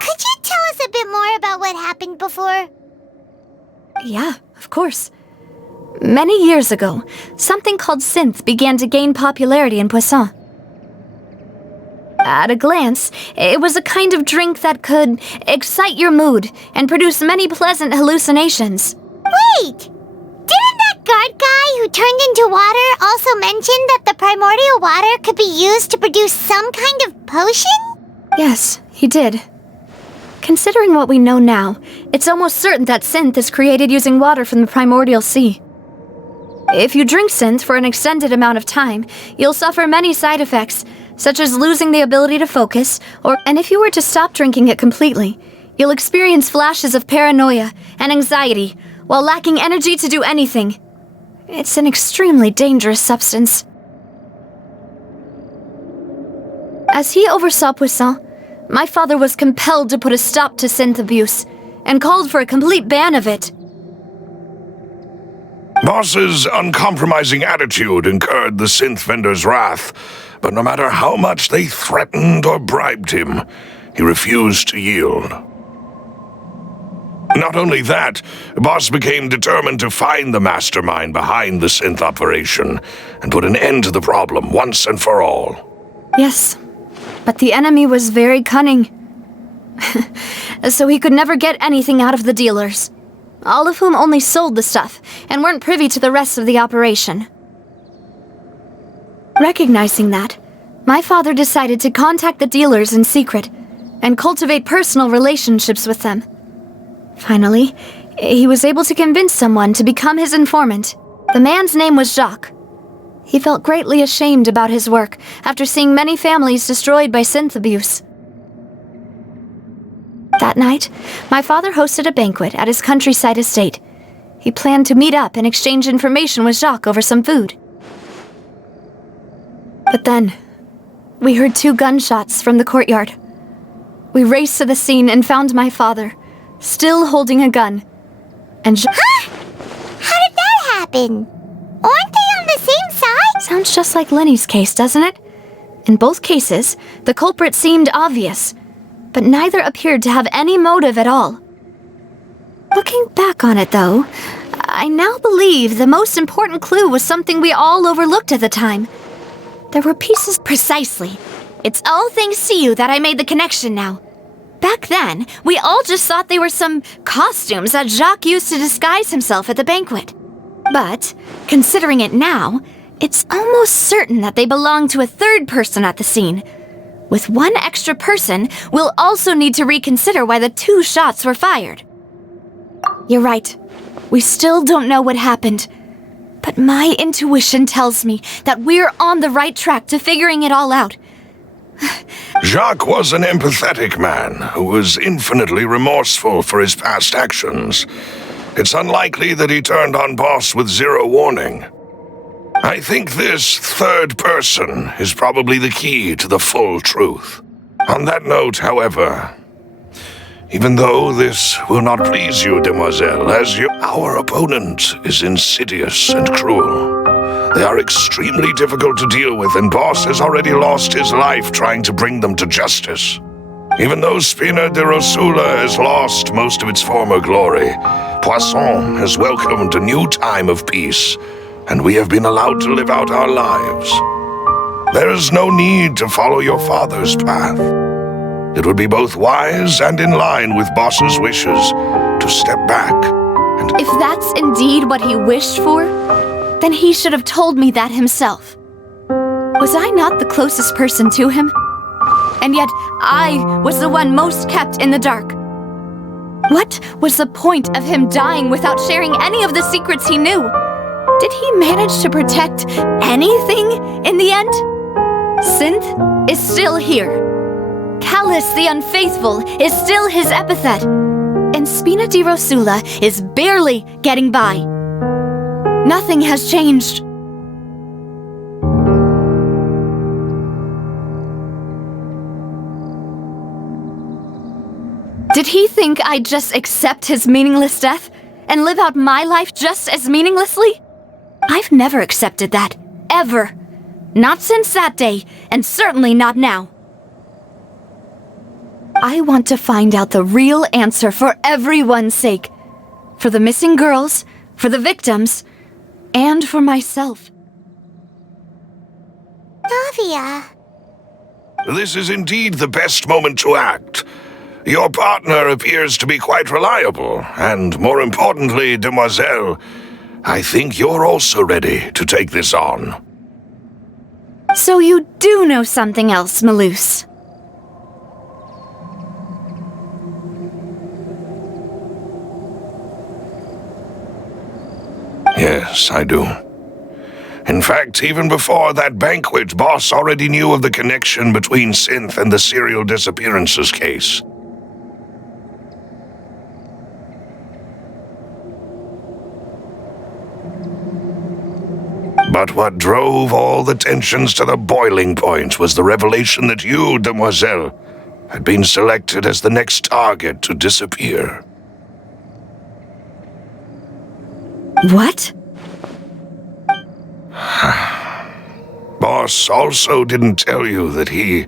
Could you tell us a bit more about what happened before? Yeah, of course. Many years ago, something called synth began to gain popularity in Poisson. At a glance, it was a kind of drink that could excite your mood and produce many pleasant hallucinations. Wait! Didn't that guard guy who turned into water also mention that the primordial water could be used to produce some kind of potion? Yes, he did. Considering what we know now, it's almost certain that synth is created using water from the primordial sea. If you drink synth for an extended amount of time, you'll suffer many side effects, such as losing the ability to focus, and if you were to stop drinking it completely, you'll experience flashes of paranoia and anxiety while lacking energy to do anything. It's an extremely dangerous substance. As he oversaw Puissant, my father was compelled to put a stop to synth abuse and called for a complete ban of it. Boss's uncompromising attitude incurred the synth vendor's wrath, but no matter how much they threatened or bribed him, he refused to yield. Not only that, Boss became determined to find the mastermind behind the synth operation and put an end to the problem once and for all. Yes, but the enemy was very cunning. So he could never get anything out of the dealers, all of whom only sold the stuff and weren't privy to the rest of the operation. Recognizing that, my father decided to contact the dealers in secret and cultivate personal relationships with them. Finally, he was able to convince someone to become his informant. The man's name was Jacques. He felt greatly ashamed about his work after seeing many families destroyed by synth abuse. That night, my father hosted a banquet at his countryside estate. He planned to meet up and exchange information with Jacques over some food. But then, we heard 2 gunshots from the courtyard. We raced to the scene and found my father, still holding a gun, and Huh? How did that happen? Aren't they on the same side? Sounds just like Lenny's case, doesn't it? In both cases, the culprit seemed obvious, but neither appeared to have any motive at all. Looking back on it, though, I now believe the most important clue was something we all overlooked at the time. There were pieces precisely. It's all thanks to you that I made the connection now. Back then, we all just thought they were some costumes that Jacques used to disguise himself at the banquet. But, considering it now, it's almost certain that they belong to a third person at the scene. With one extra person, we'll also need to reconsider why the 2 shots were fired. You're right. We still don't know what happened. But my intuition tells me that we're on the right track to figuring it all out. Jacques was an empathetic man who was infinitely remorseful for his past actions. It's unlikely that he turned on Boss with 0 warning. I think this third person is probably the key to the full truth. On that note, however, even though this will not please you, demoiselle, our opponent is insidious and cruel. They are extremely difficult to deal with, and Boss has already lost his life trying to bring them to justice. Even though Spina de Rosula has lost most of its former glory, Poisson has welcomed a new time of peace, and we have been allowed to live out our lives. There is no need to follow your father's path. It would be both wise and in line with Boss's wishes to step back and... If that's indeed what he wished for, then he should have told me that himself. Was I not the closest person to him? And yet, I was the one most kept in the dark. What was the point of him dying without sharing any of the secrets he knew? Did he manage to protect anything in the end? Synth is still here. Callus the Unfaithful is still his epithet. And Spina di Rosula is barely getting by. Nothing has changed. Did he think I'd just accept his meaningless death and live out my life just as meaninglessly? I've never accepted that, ever. Not since that day, and certainly not now. I want to find out the real answer for everyone's sake. For the missing girls, for the victims, and for myself. Navia. This is indeed the best moment to act. Your partner appears to be quite reliable, and more importantly, demoiselle, I think you're also ready to take this on. So you do know something else, Maloose. Yes, I do. In fact, even before that banquet, Boss already knew of the connection between Synth and the serial disappearances case. But what drove all the tensions to the boiling point was the revelation that you, demoiselle, had been selected as the next target to disappear. What? Boss also didn't tell you that he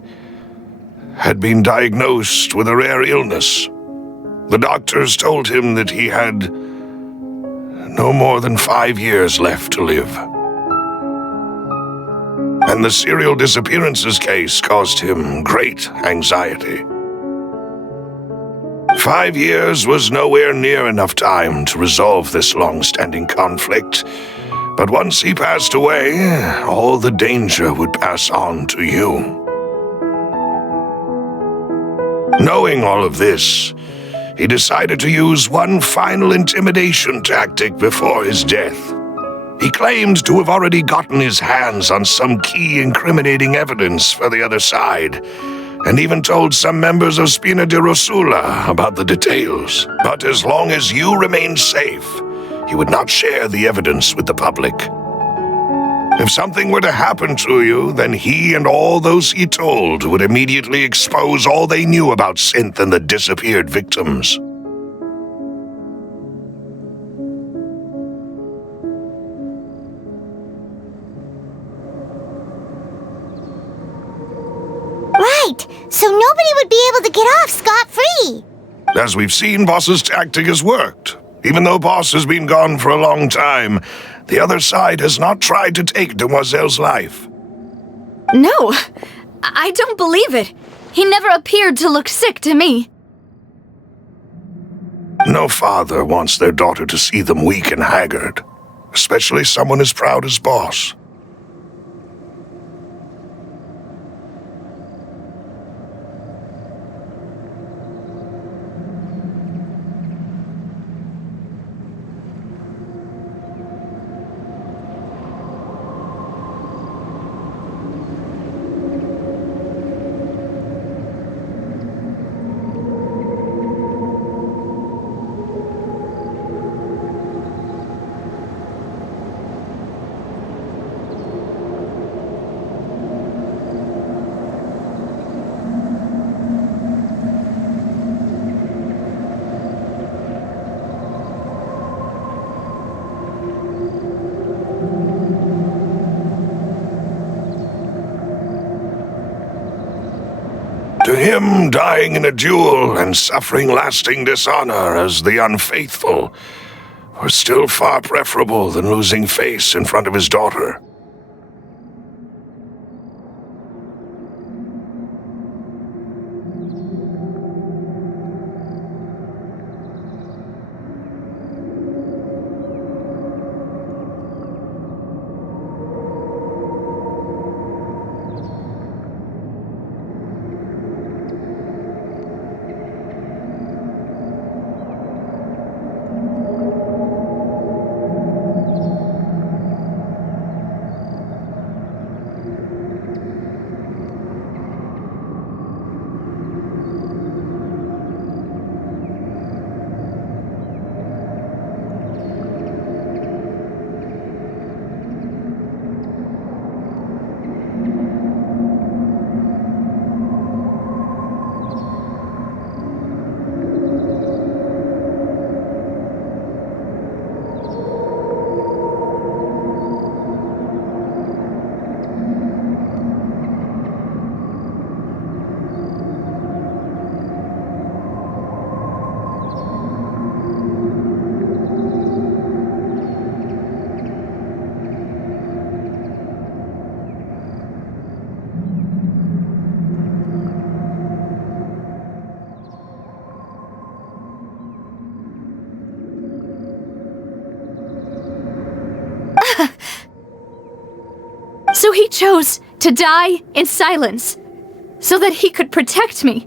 had been diagnosed with a rare illness. The doctors told him that he had no more than 5 years left to live. And the serial disappearances case caused him great anxiety. 5 years was nowhere near enough time to resolve this long-standing conflict, but once he passed away, all the danger would pass on to you. Knowing all of this, he decided to use one final intimidation tactic before his death. He claimed to have already gotten his hands on some key incriminating evidence for the other side, and even told some members of Spina di Rosula about the details. But as long as you remained safe, he would not share the evidence with the public. If something were to happen to you, then he and all those he told would immediately expose all they knew about Synth and the disappeared victims. Right, so nobody would be able to get off scot-free. As we've seen, Boss's tactic has worked. Even though Boss has been gone for a long time, the other side has not tried to take Demoiselle's life. No, I don't believe it. He never appeared to look sick to me. No father wants their daughter to see them weak and haggard, especially someone as proud as Boss. To him, dying in a duel and suffering lasting dishonor as the unfaithful were still far preferable than losing face in front of his daughter. So he chose to die in silence, so that he could protect me.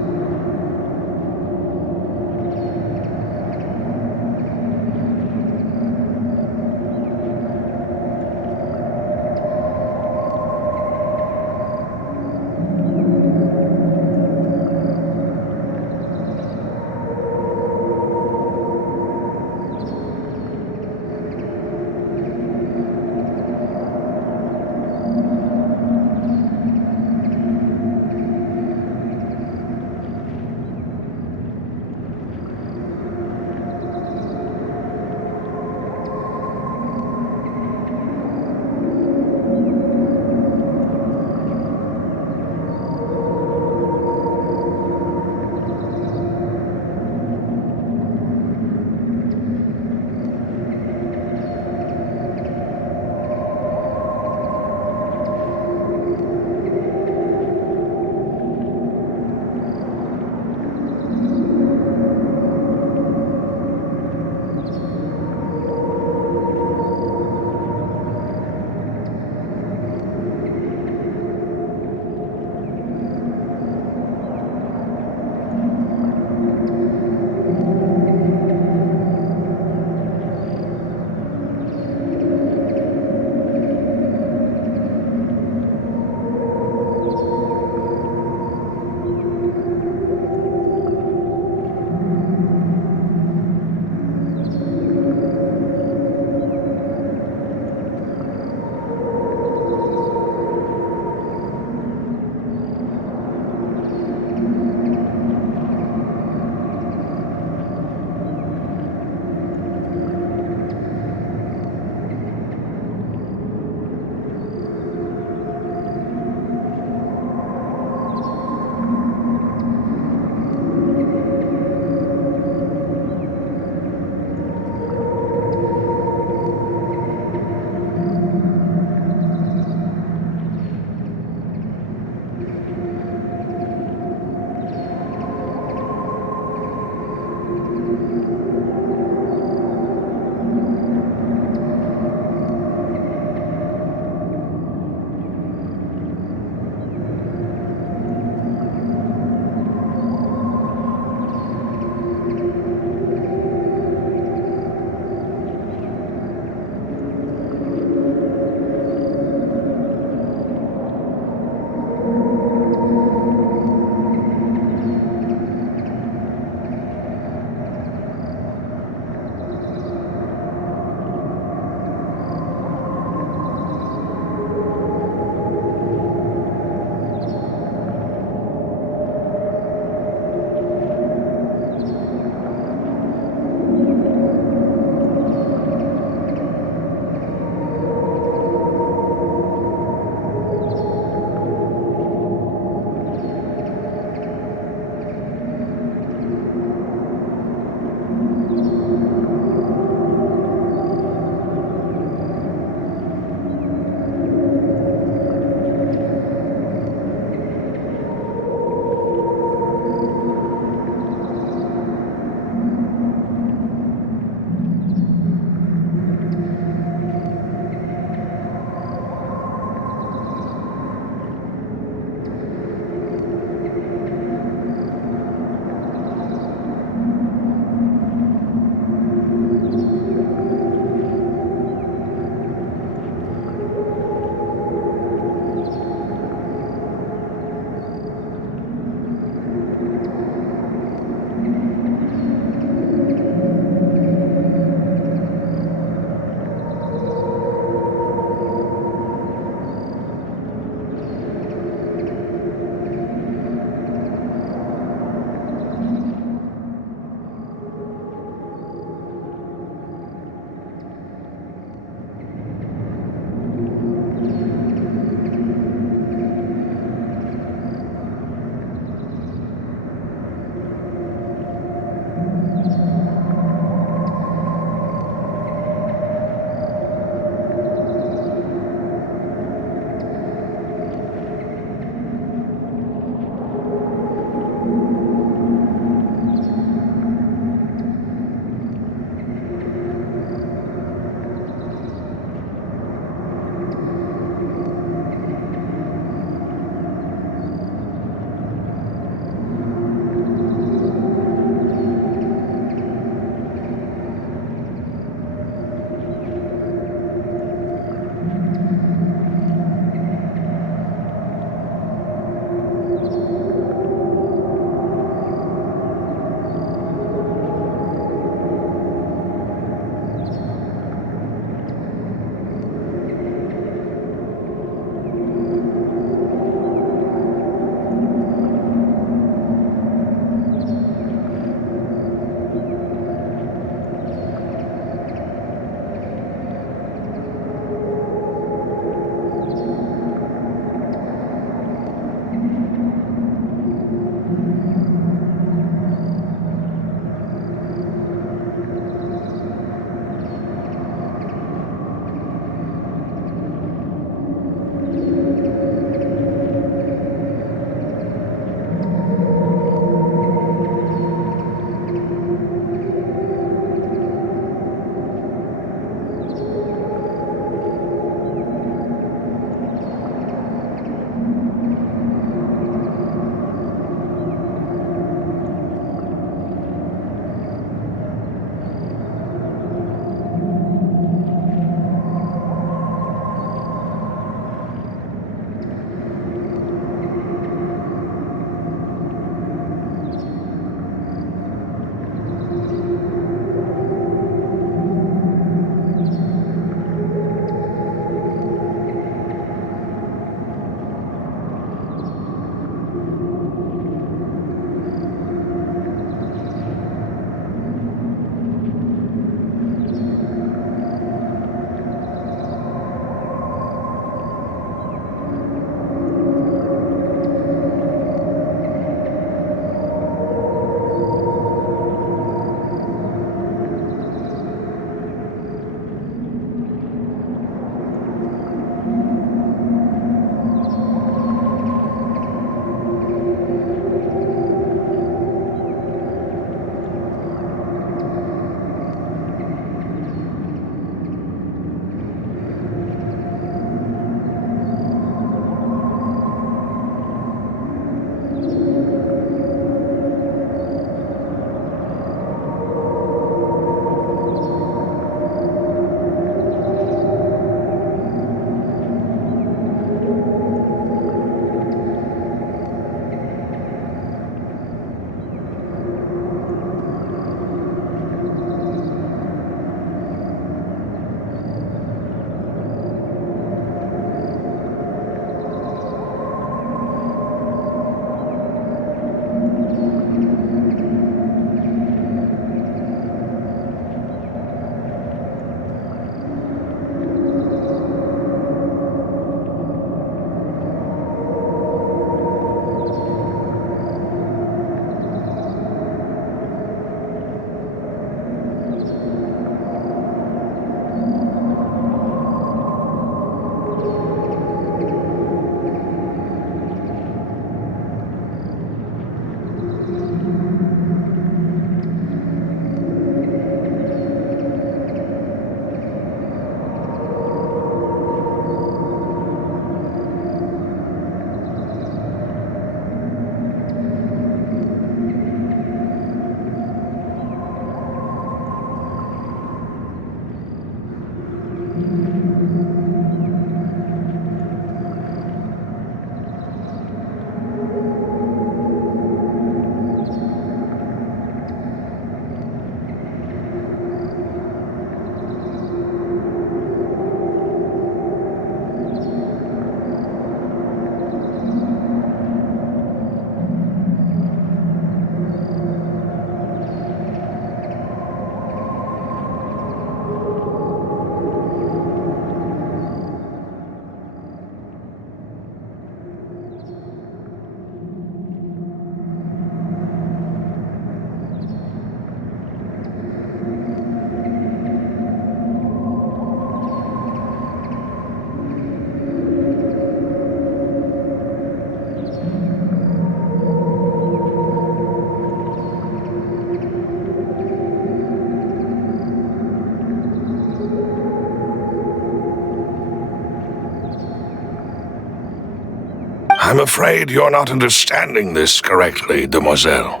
I'm afraid you're not understanding this correctly, demoiselle.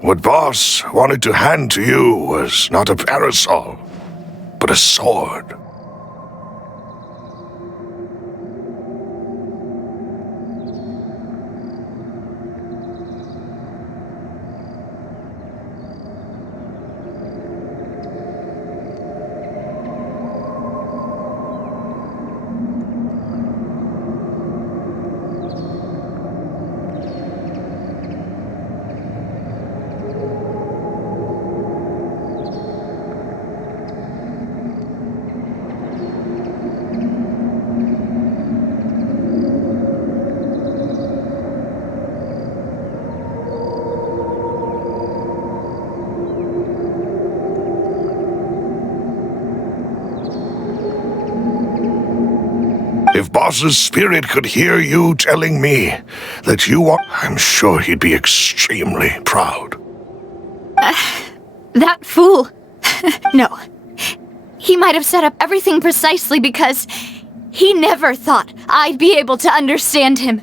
What Boss wanted to hand to you was not a parasol, but a sword. If Boss's spirit could hear you telling me that you are, I'm sure he'd be extremely proud. That fool. No. He might have set up everything precisely because he never thought I'd be able to understand him.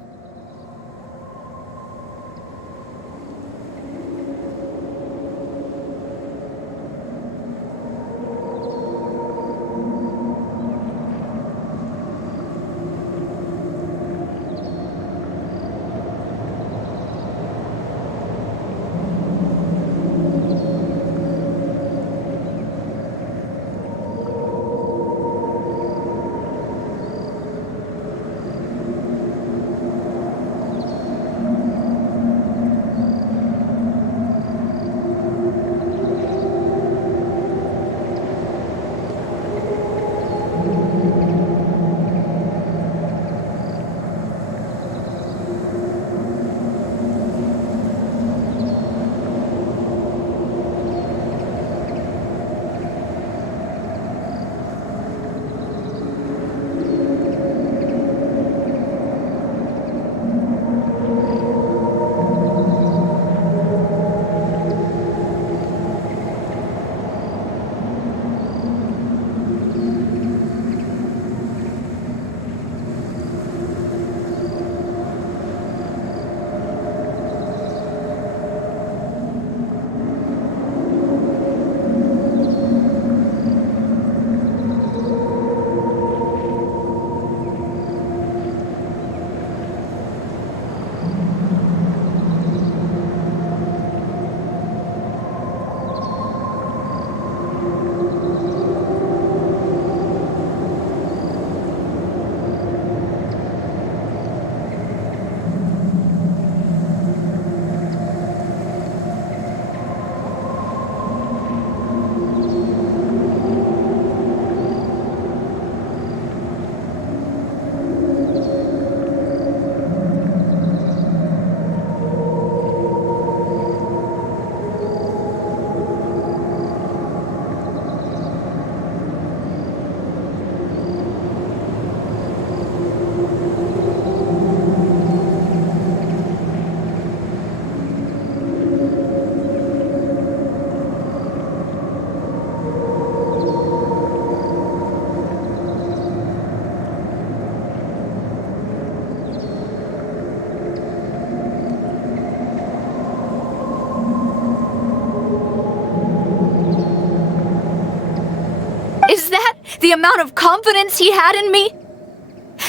that the amount of confidence he had in me?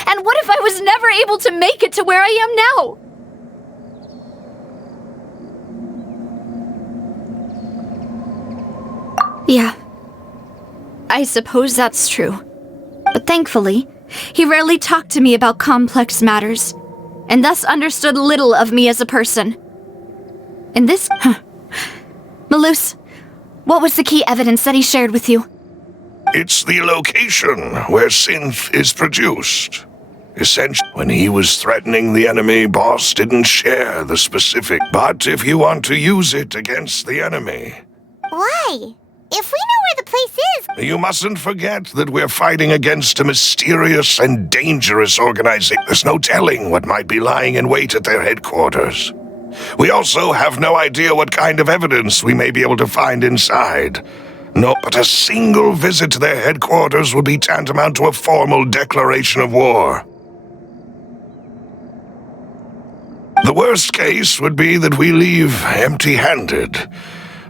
And what if I was never able to make it to where I am now? Yeah, I suppose that's true. But thankfully, he rarely talked to me about complex matters, and thus understood little of me as a person. In this... Malus, what was the key evidence that he shared with you? It's the location where synth is produced. Essentially, when he was threatening the enemy, boss didn't share the specific. But if you want to use it against the enemy... Why? If we know where the place is... You mustn't forget that we're fighting against a mysterious and dangerous organization. There's no telling what might be lying in wait at their headquarters. We also have no idea what kind of evidence we may be able to find inside. No, but a single visit to their headquarters would be tantamount to a formal declaration of war. The worst case would be that we leave empty-handed,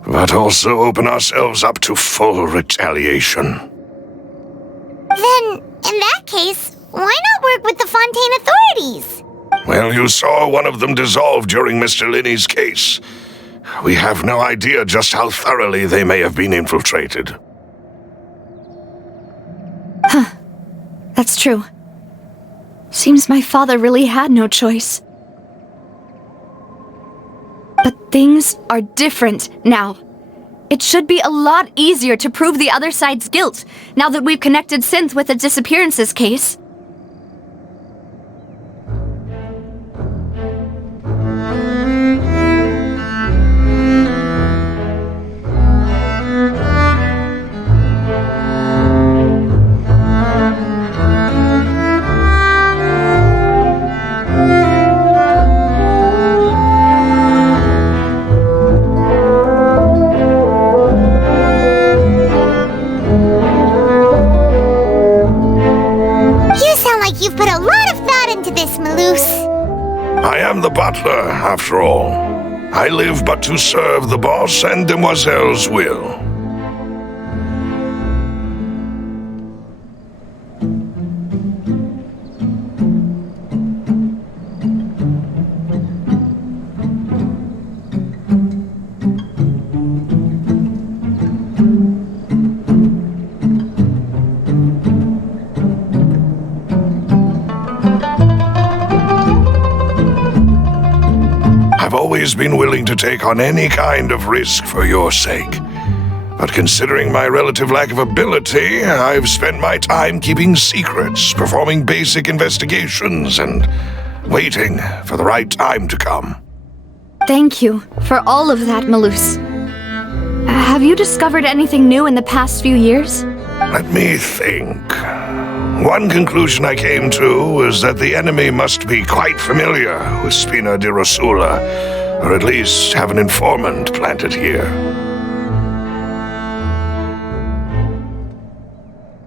but also open ourselves up to full retaliation. Then, in that case, why not work with the Fontaine authorities? Well, you saw one of them dissolve during Mr. Linney's case. We have no idea just how thoroughly they may have been infiltrated. That's true. Seems my father really had no choice. But things are different now. It should be a lot easier to prove the other side's guilt, now that we've connected Synth with the disappearances case. You've put a lot of thought into this, Malus. I am the butler, after all. I live but to serve the boss and Demoiselle's will. I've always been willing to take on any kind of risk for your sake. But considering my relative lack of ability, I've spent my time keeping secrets, performing basic investigations, and waiting for the right time to come. Thank you for all of that, Malus. Have you discovered anything new in the past few years? Let me think. One conclusion I came to is that the enemy must be quite familiar with Spina di Rosula, or at least have an informant planted here.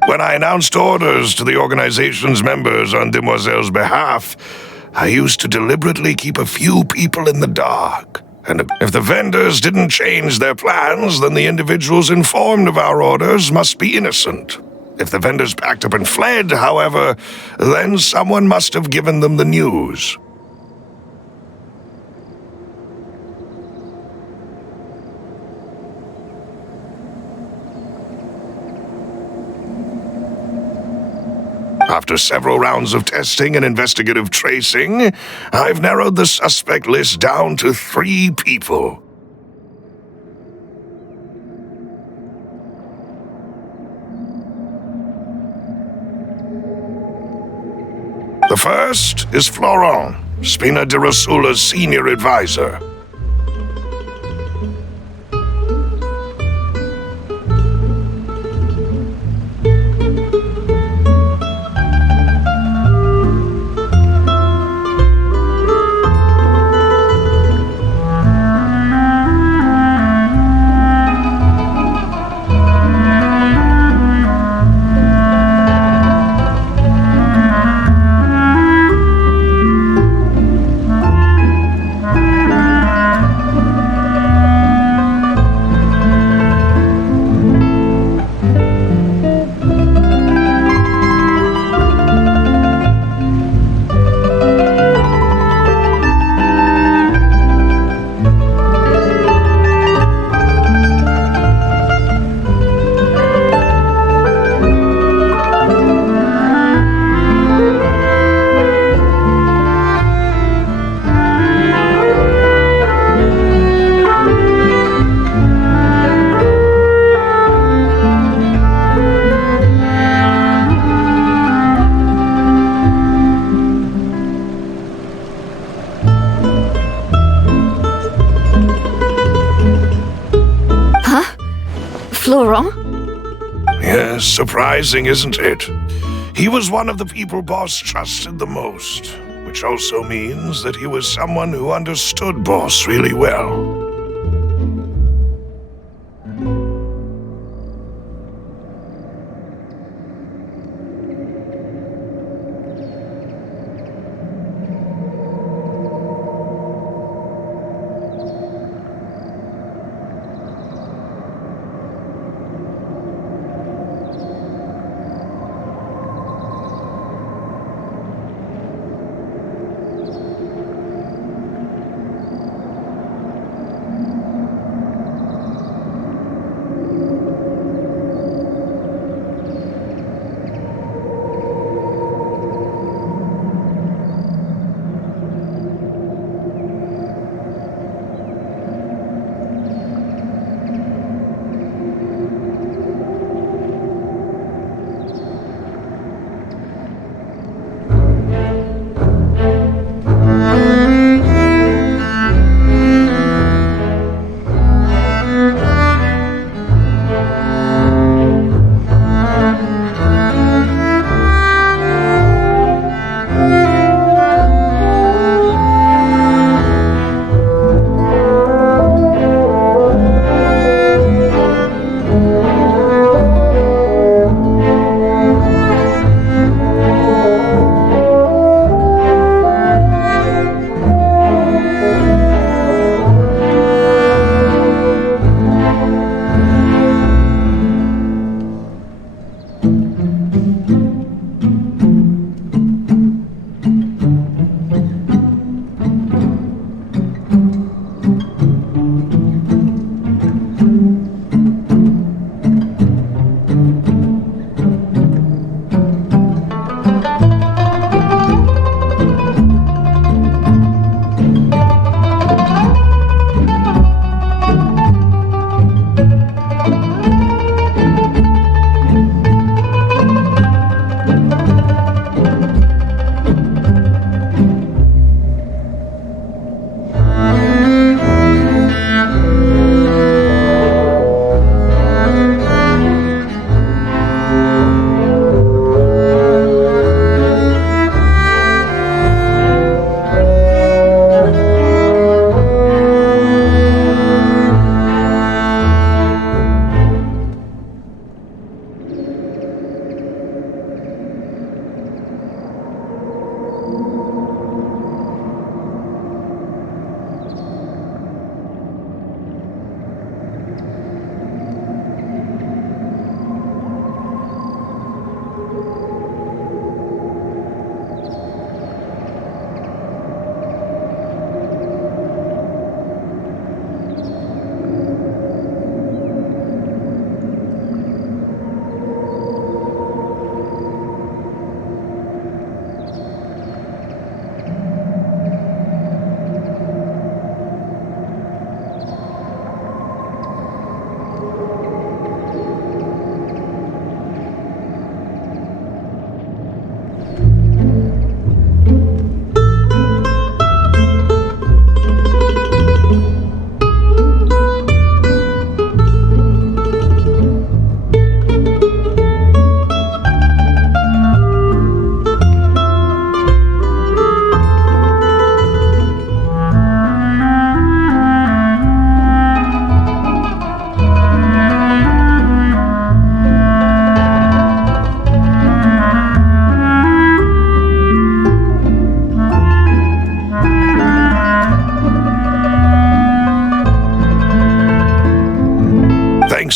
When I announced orders to the organization's members on Demoiselle's behalf, I used to deliberately keep a few people in the dark. And if the vendors didn't change their plans, then the individuals informed of our orders must be innocent. If the vendors packed up and fled, however, then someone must have given them the news. After several rounds of testing and investigative tracing, I've narrowed the suspect list down to 3 people. The first is Florent, Spina di Rosula's senior advisor. go wrong? Yes, surprising, isn't it? He was one of the people Boss trusted the most, which also means that he was someone who understood Boss really well.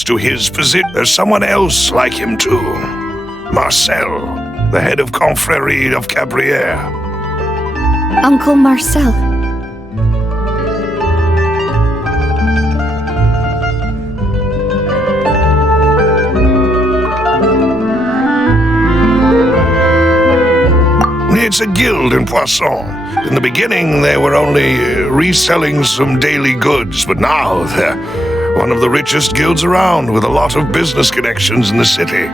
To his position, there's someone else like him too. Marcel, the head of Confrérie of Cabrières. Uncle Marcel. It's a guild in Poisson. In the beginning, they were only reselling some daily goods, but now they're one of the richest guilds around, with a lot of business connections in the city.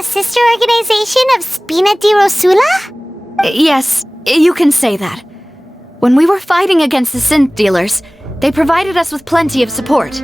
a sister organization of Spina di Rosula? Yes, you can say that. When we were fighting against the synth dealers, they provided us with plenty of support.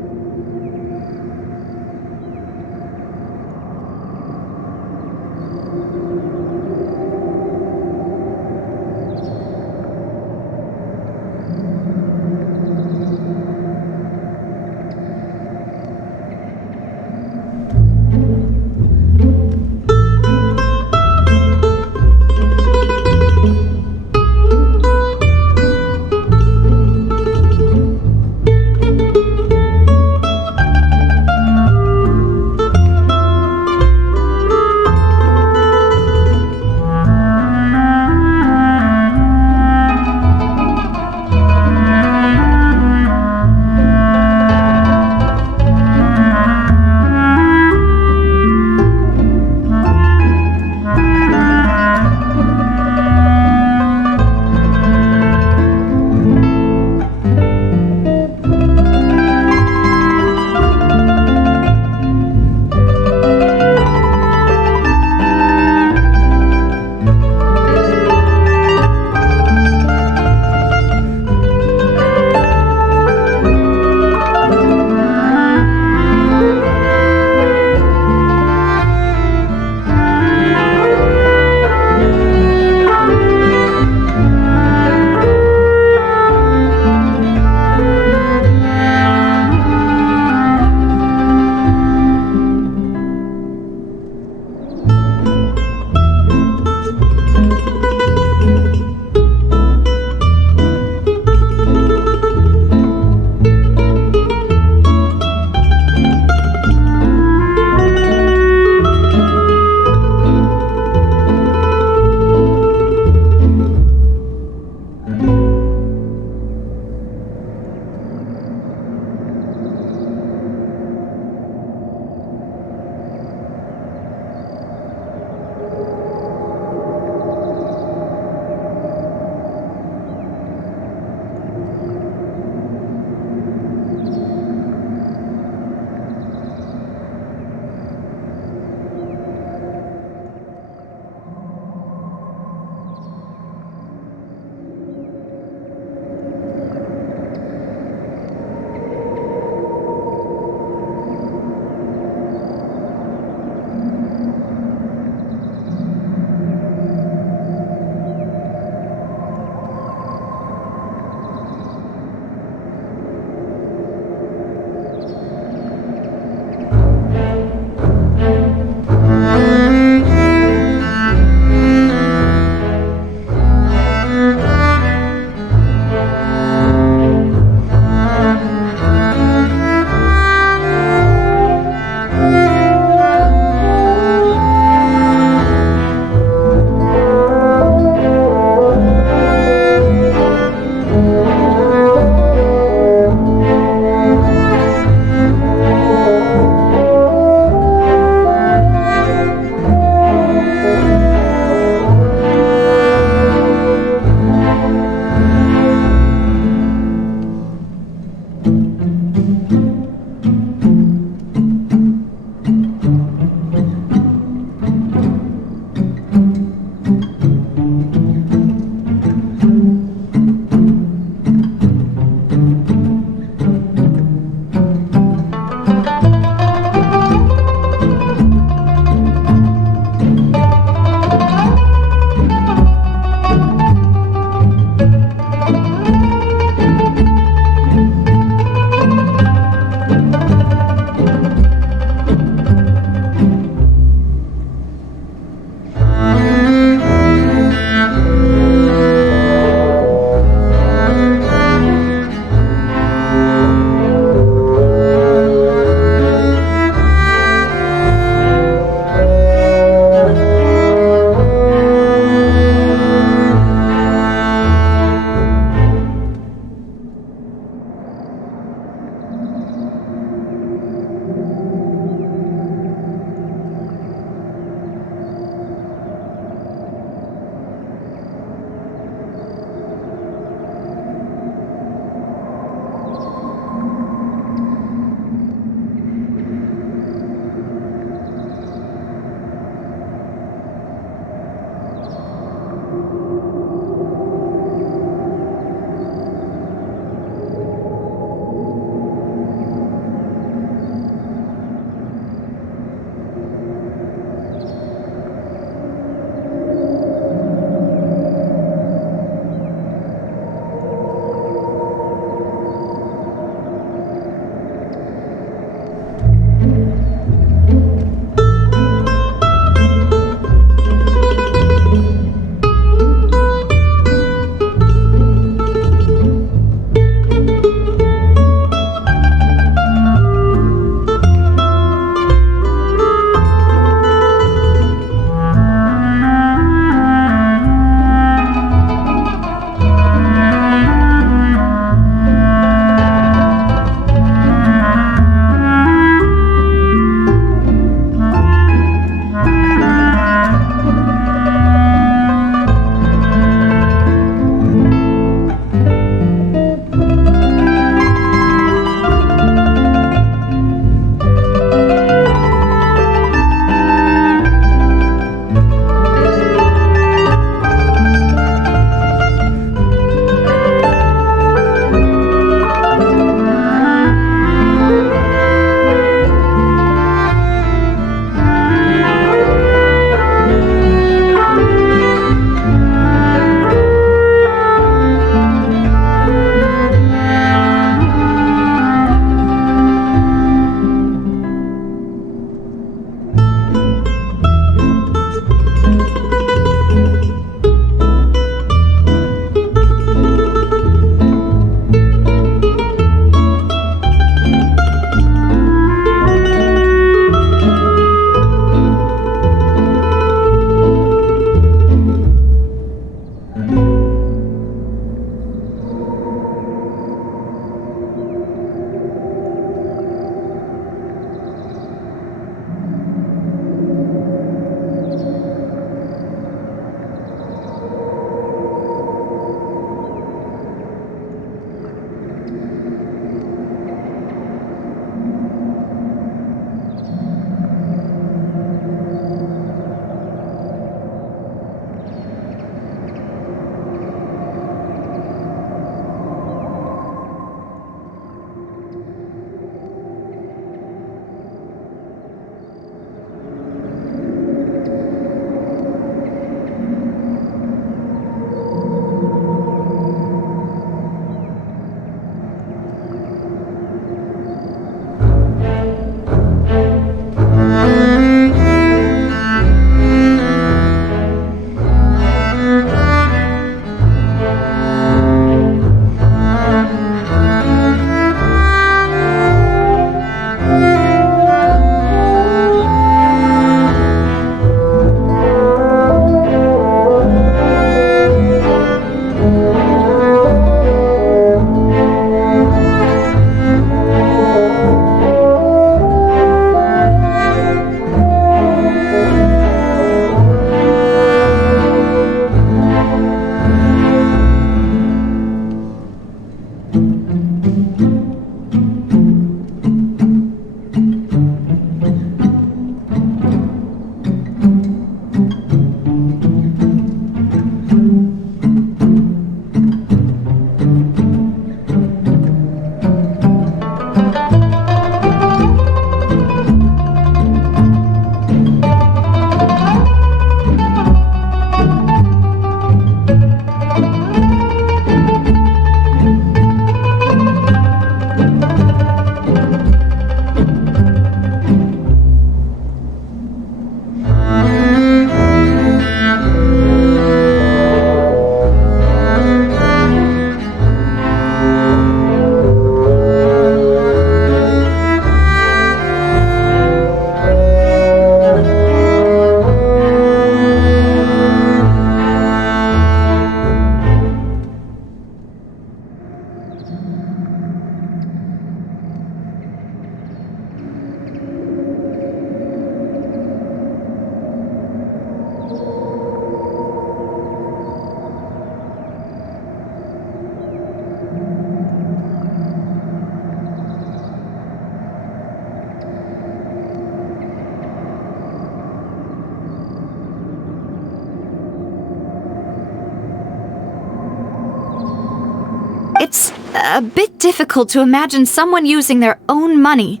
a bit difficult to imagine someone using their own money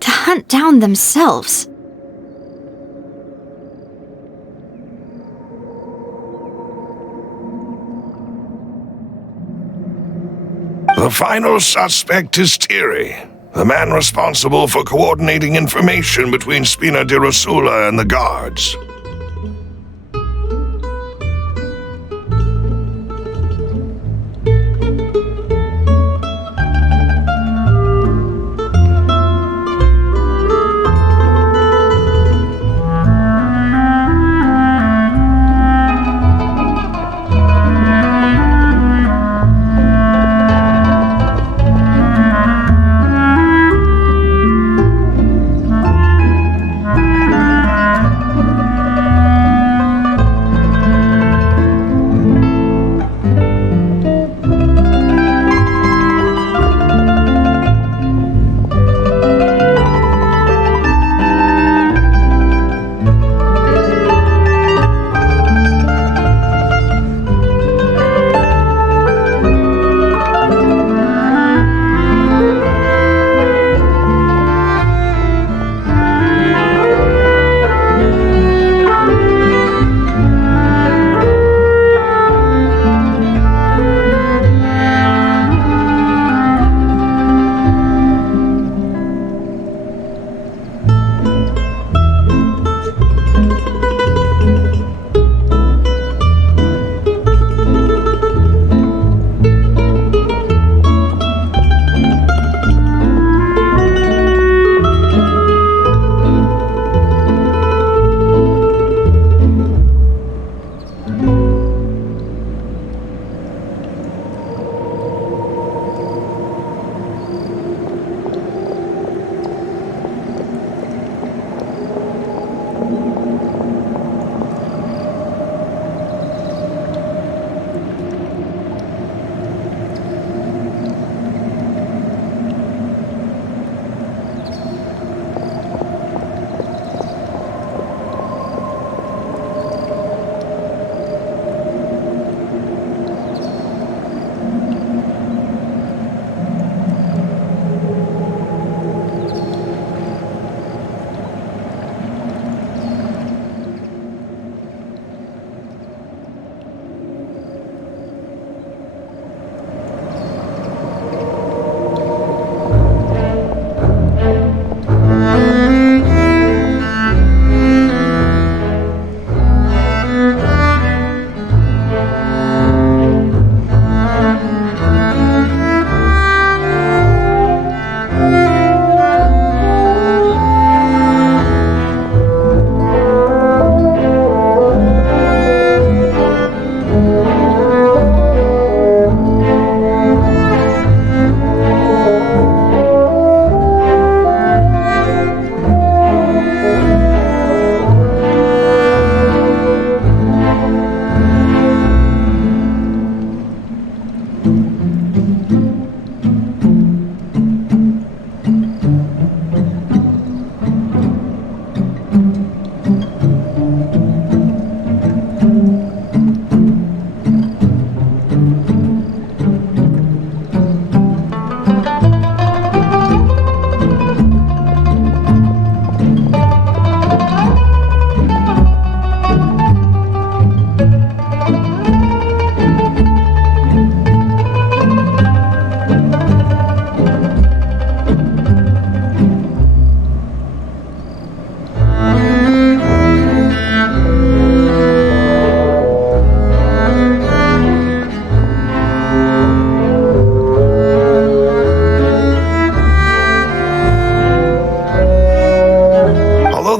to hunt down themselves. The final suspect is Thierry, the man responsible for coordinating information between Spina di Rosula and the guards.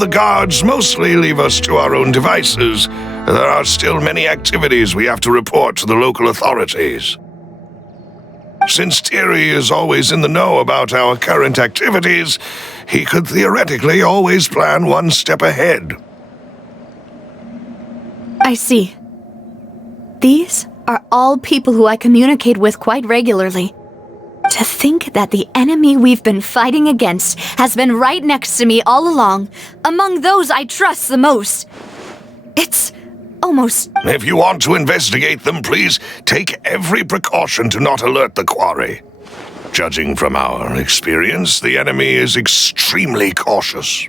the guards mostly leave us to our own devices, there are still many activities we have to report to the local authorities. Since Thierry is always in the know about our current activities, he could theoretically always plan one step ahead. I see. These are all people who I communicate with quite regularly. To think that the enemy we've been fighting against has been right next to me all along, among those I trust the most. It's almost... If you want to investigate them, please take every precaution to not alert the quarry. Judging from our experience, the enemy is extremely cautious.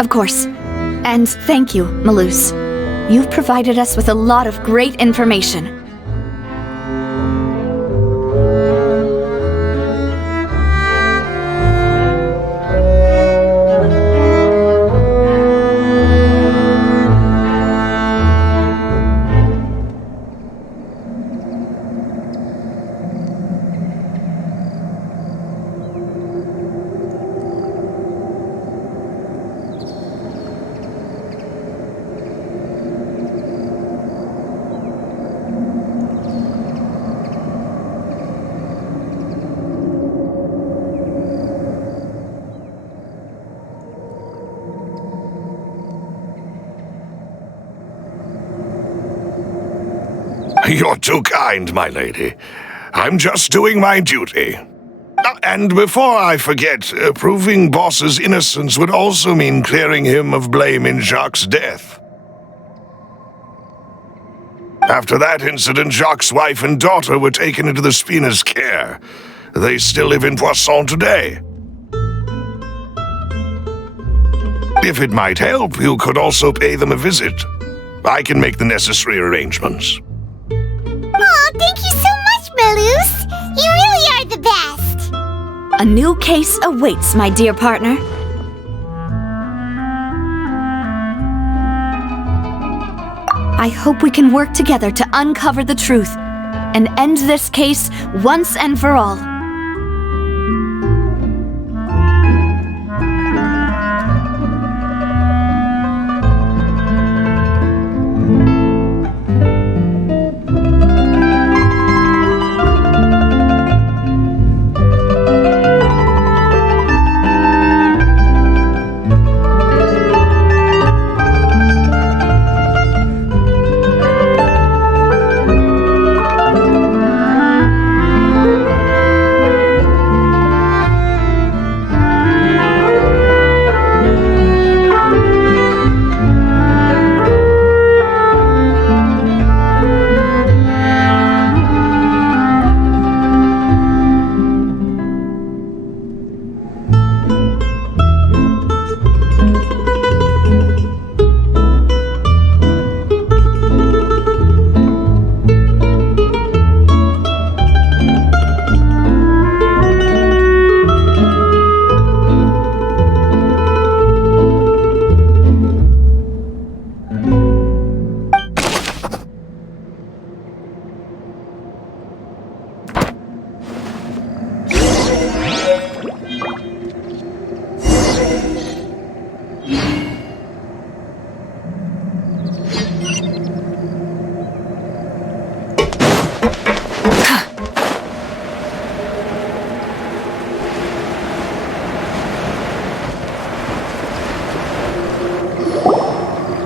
Of course. And thank you, Malus. You've provided us with a lot of great information. You're too kind, my lady. I'm just doing my duty. And before I forget, proving Boss's innocence would also mean clearing him of blame in Jacques' death. After that incident, Jacques' wife and daughter were taken into the Spina's care. They still live in Poisson today. If it might help, you could also pay them a visit. I can make the necessary arrangements. Oh, thank you so much, Malus. You really are the best. A new case awaits, my dear partner. I hope we can work together to uncover the truth and end this case once and for all.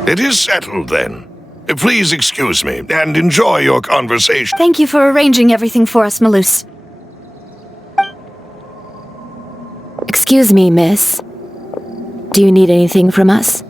It is settled, then. Please excuse me, and enjoy your conversation. Thank you for arranging everything for us, Malus. Excuse me, miss. Do you need anything from us?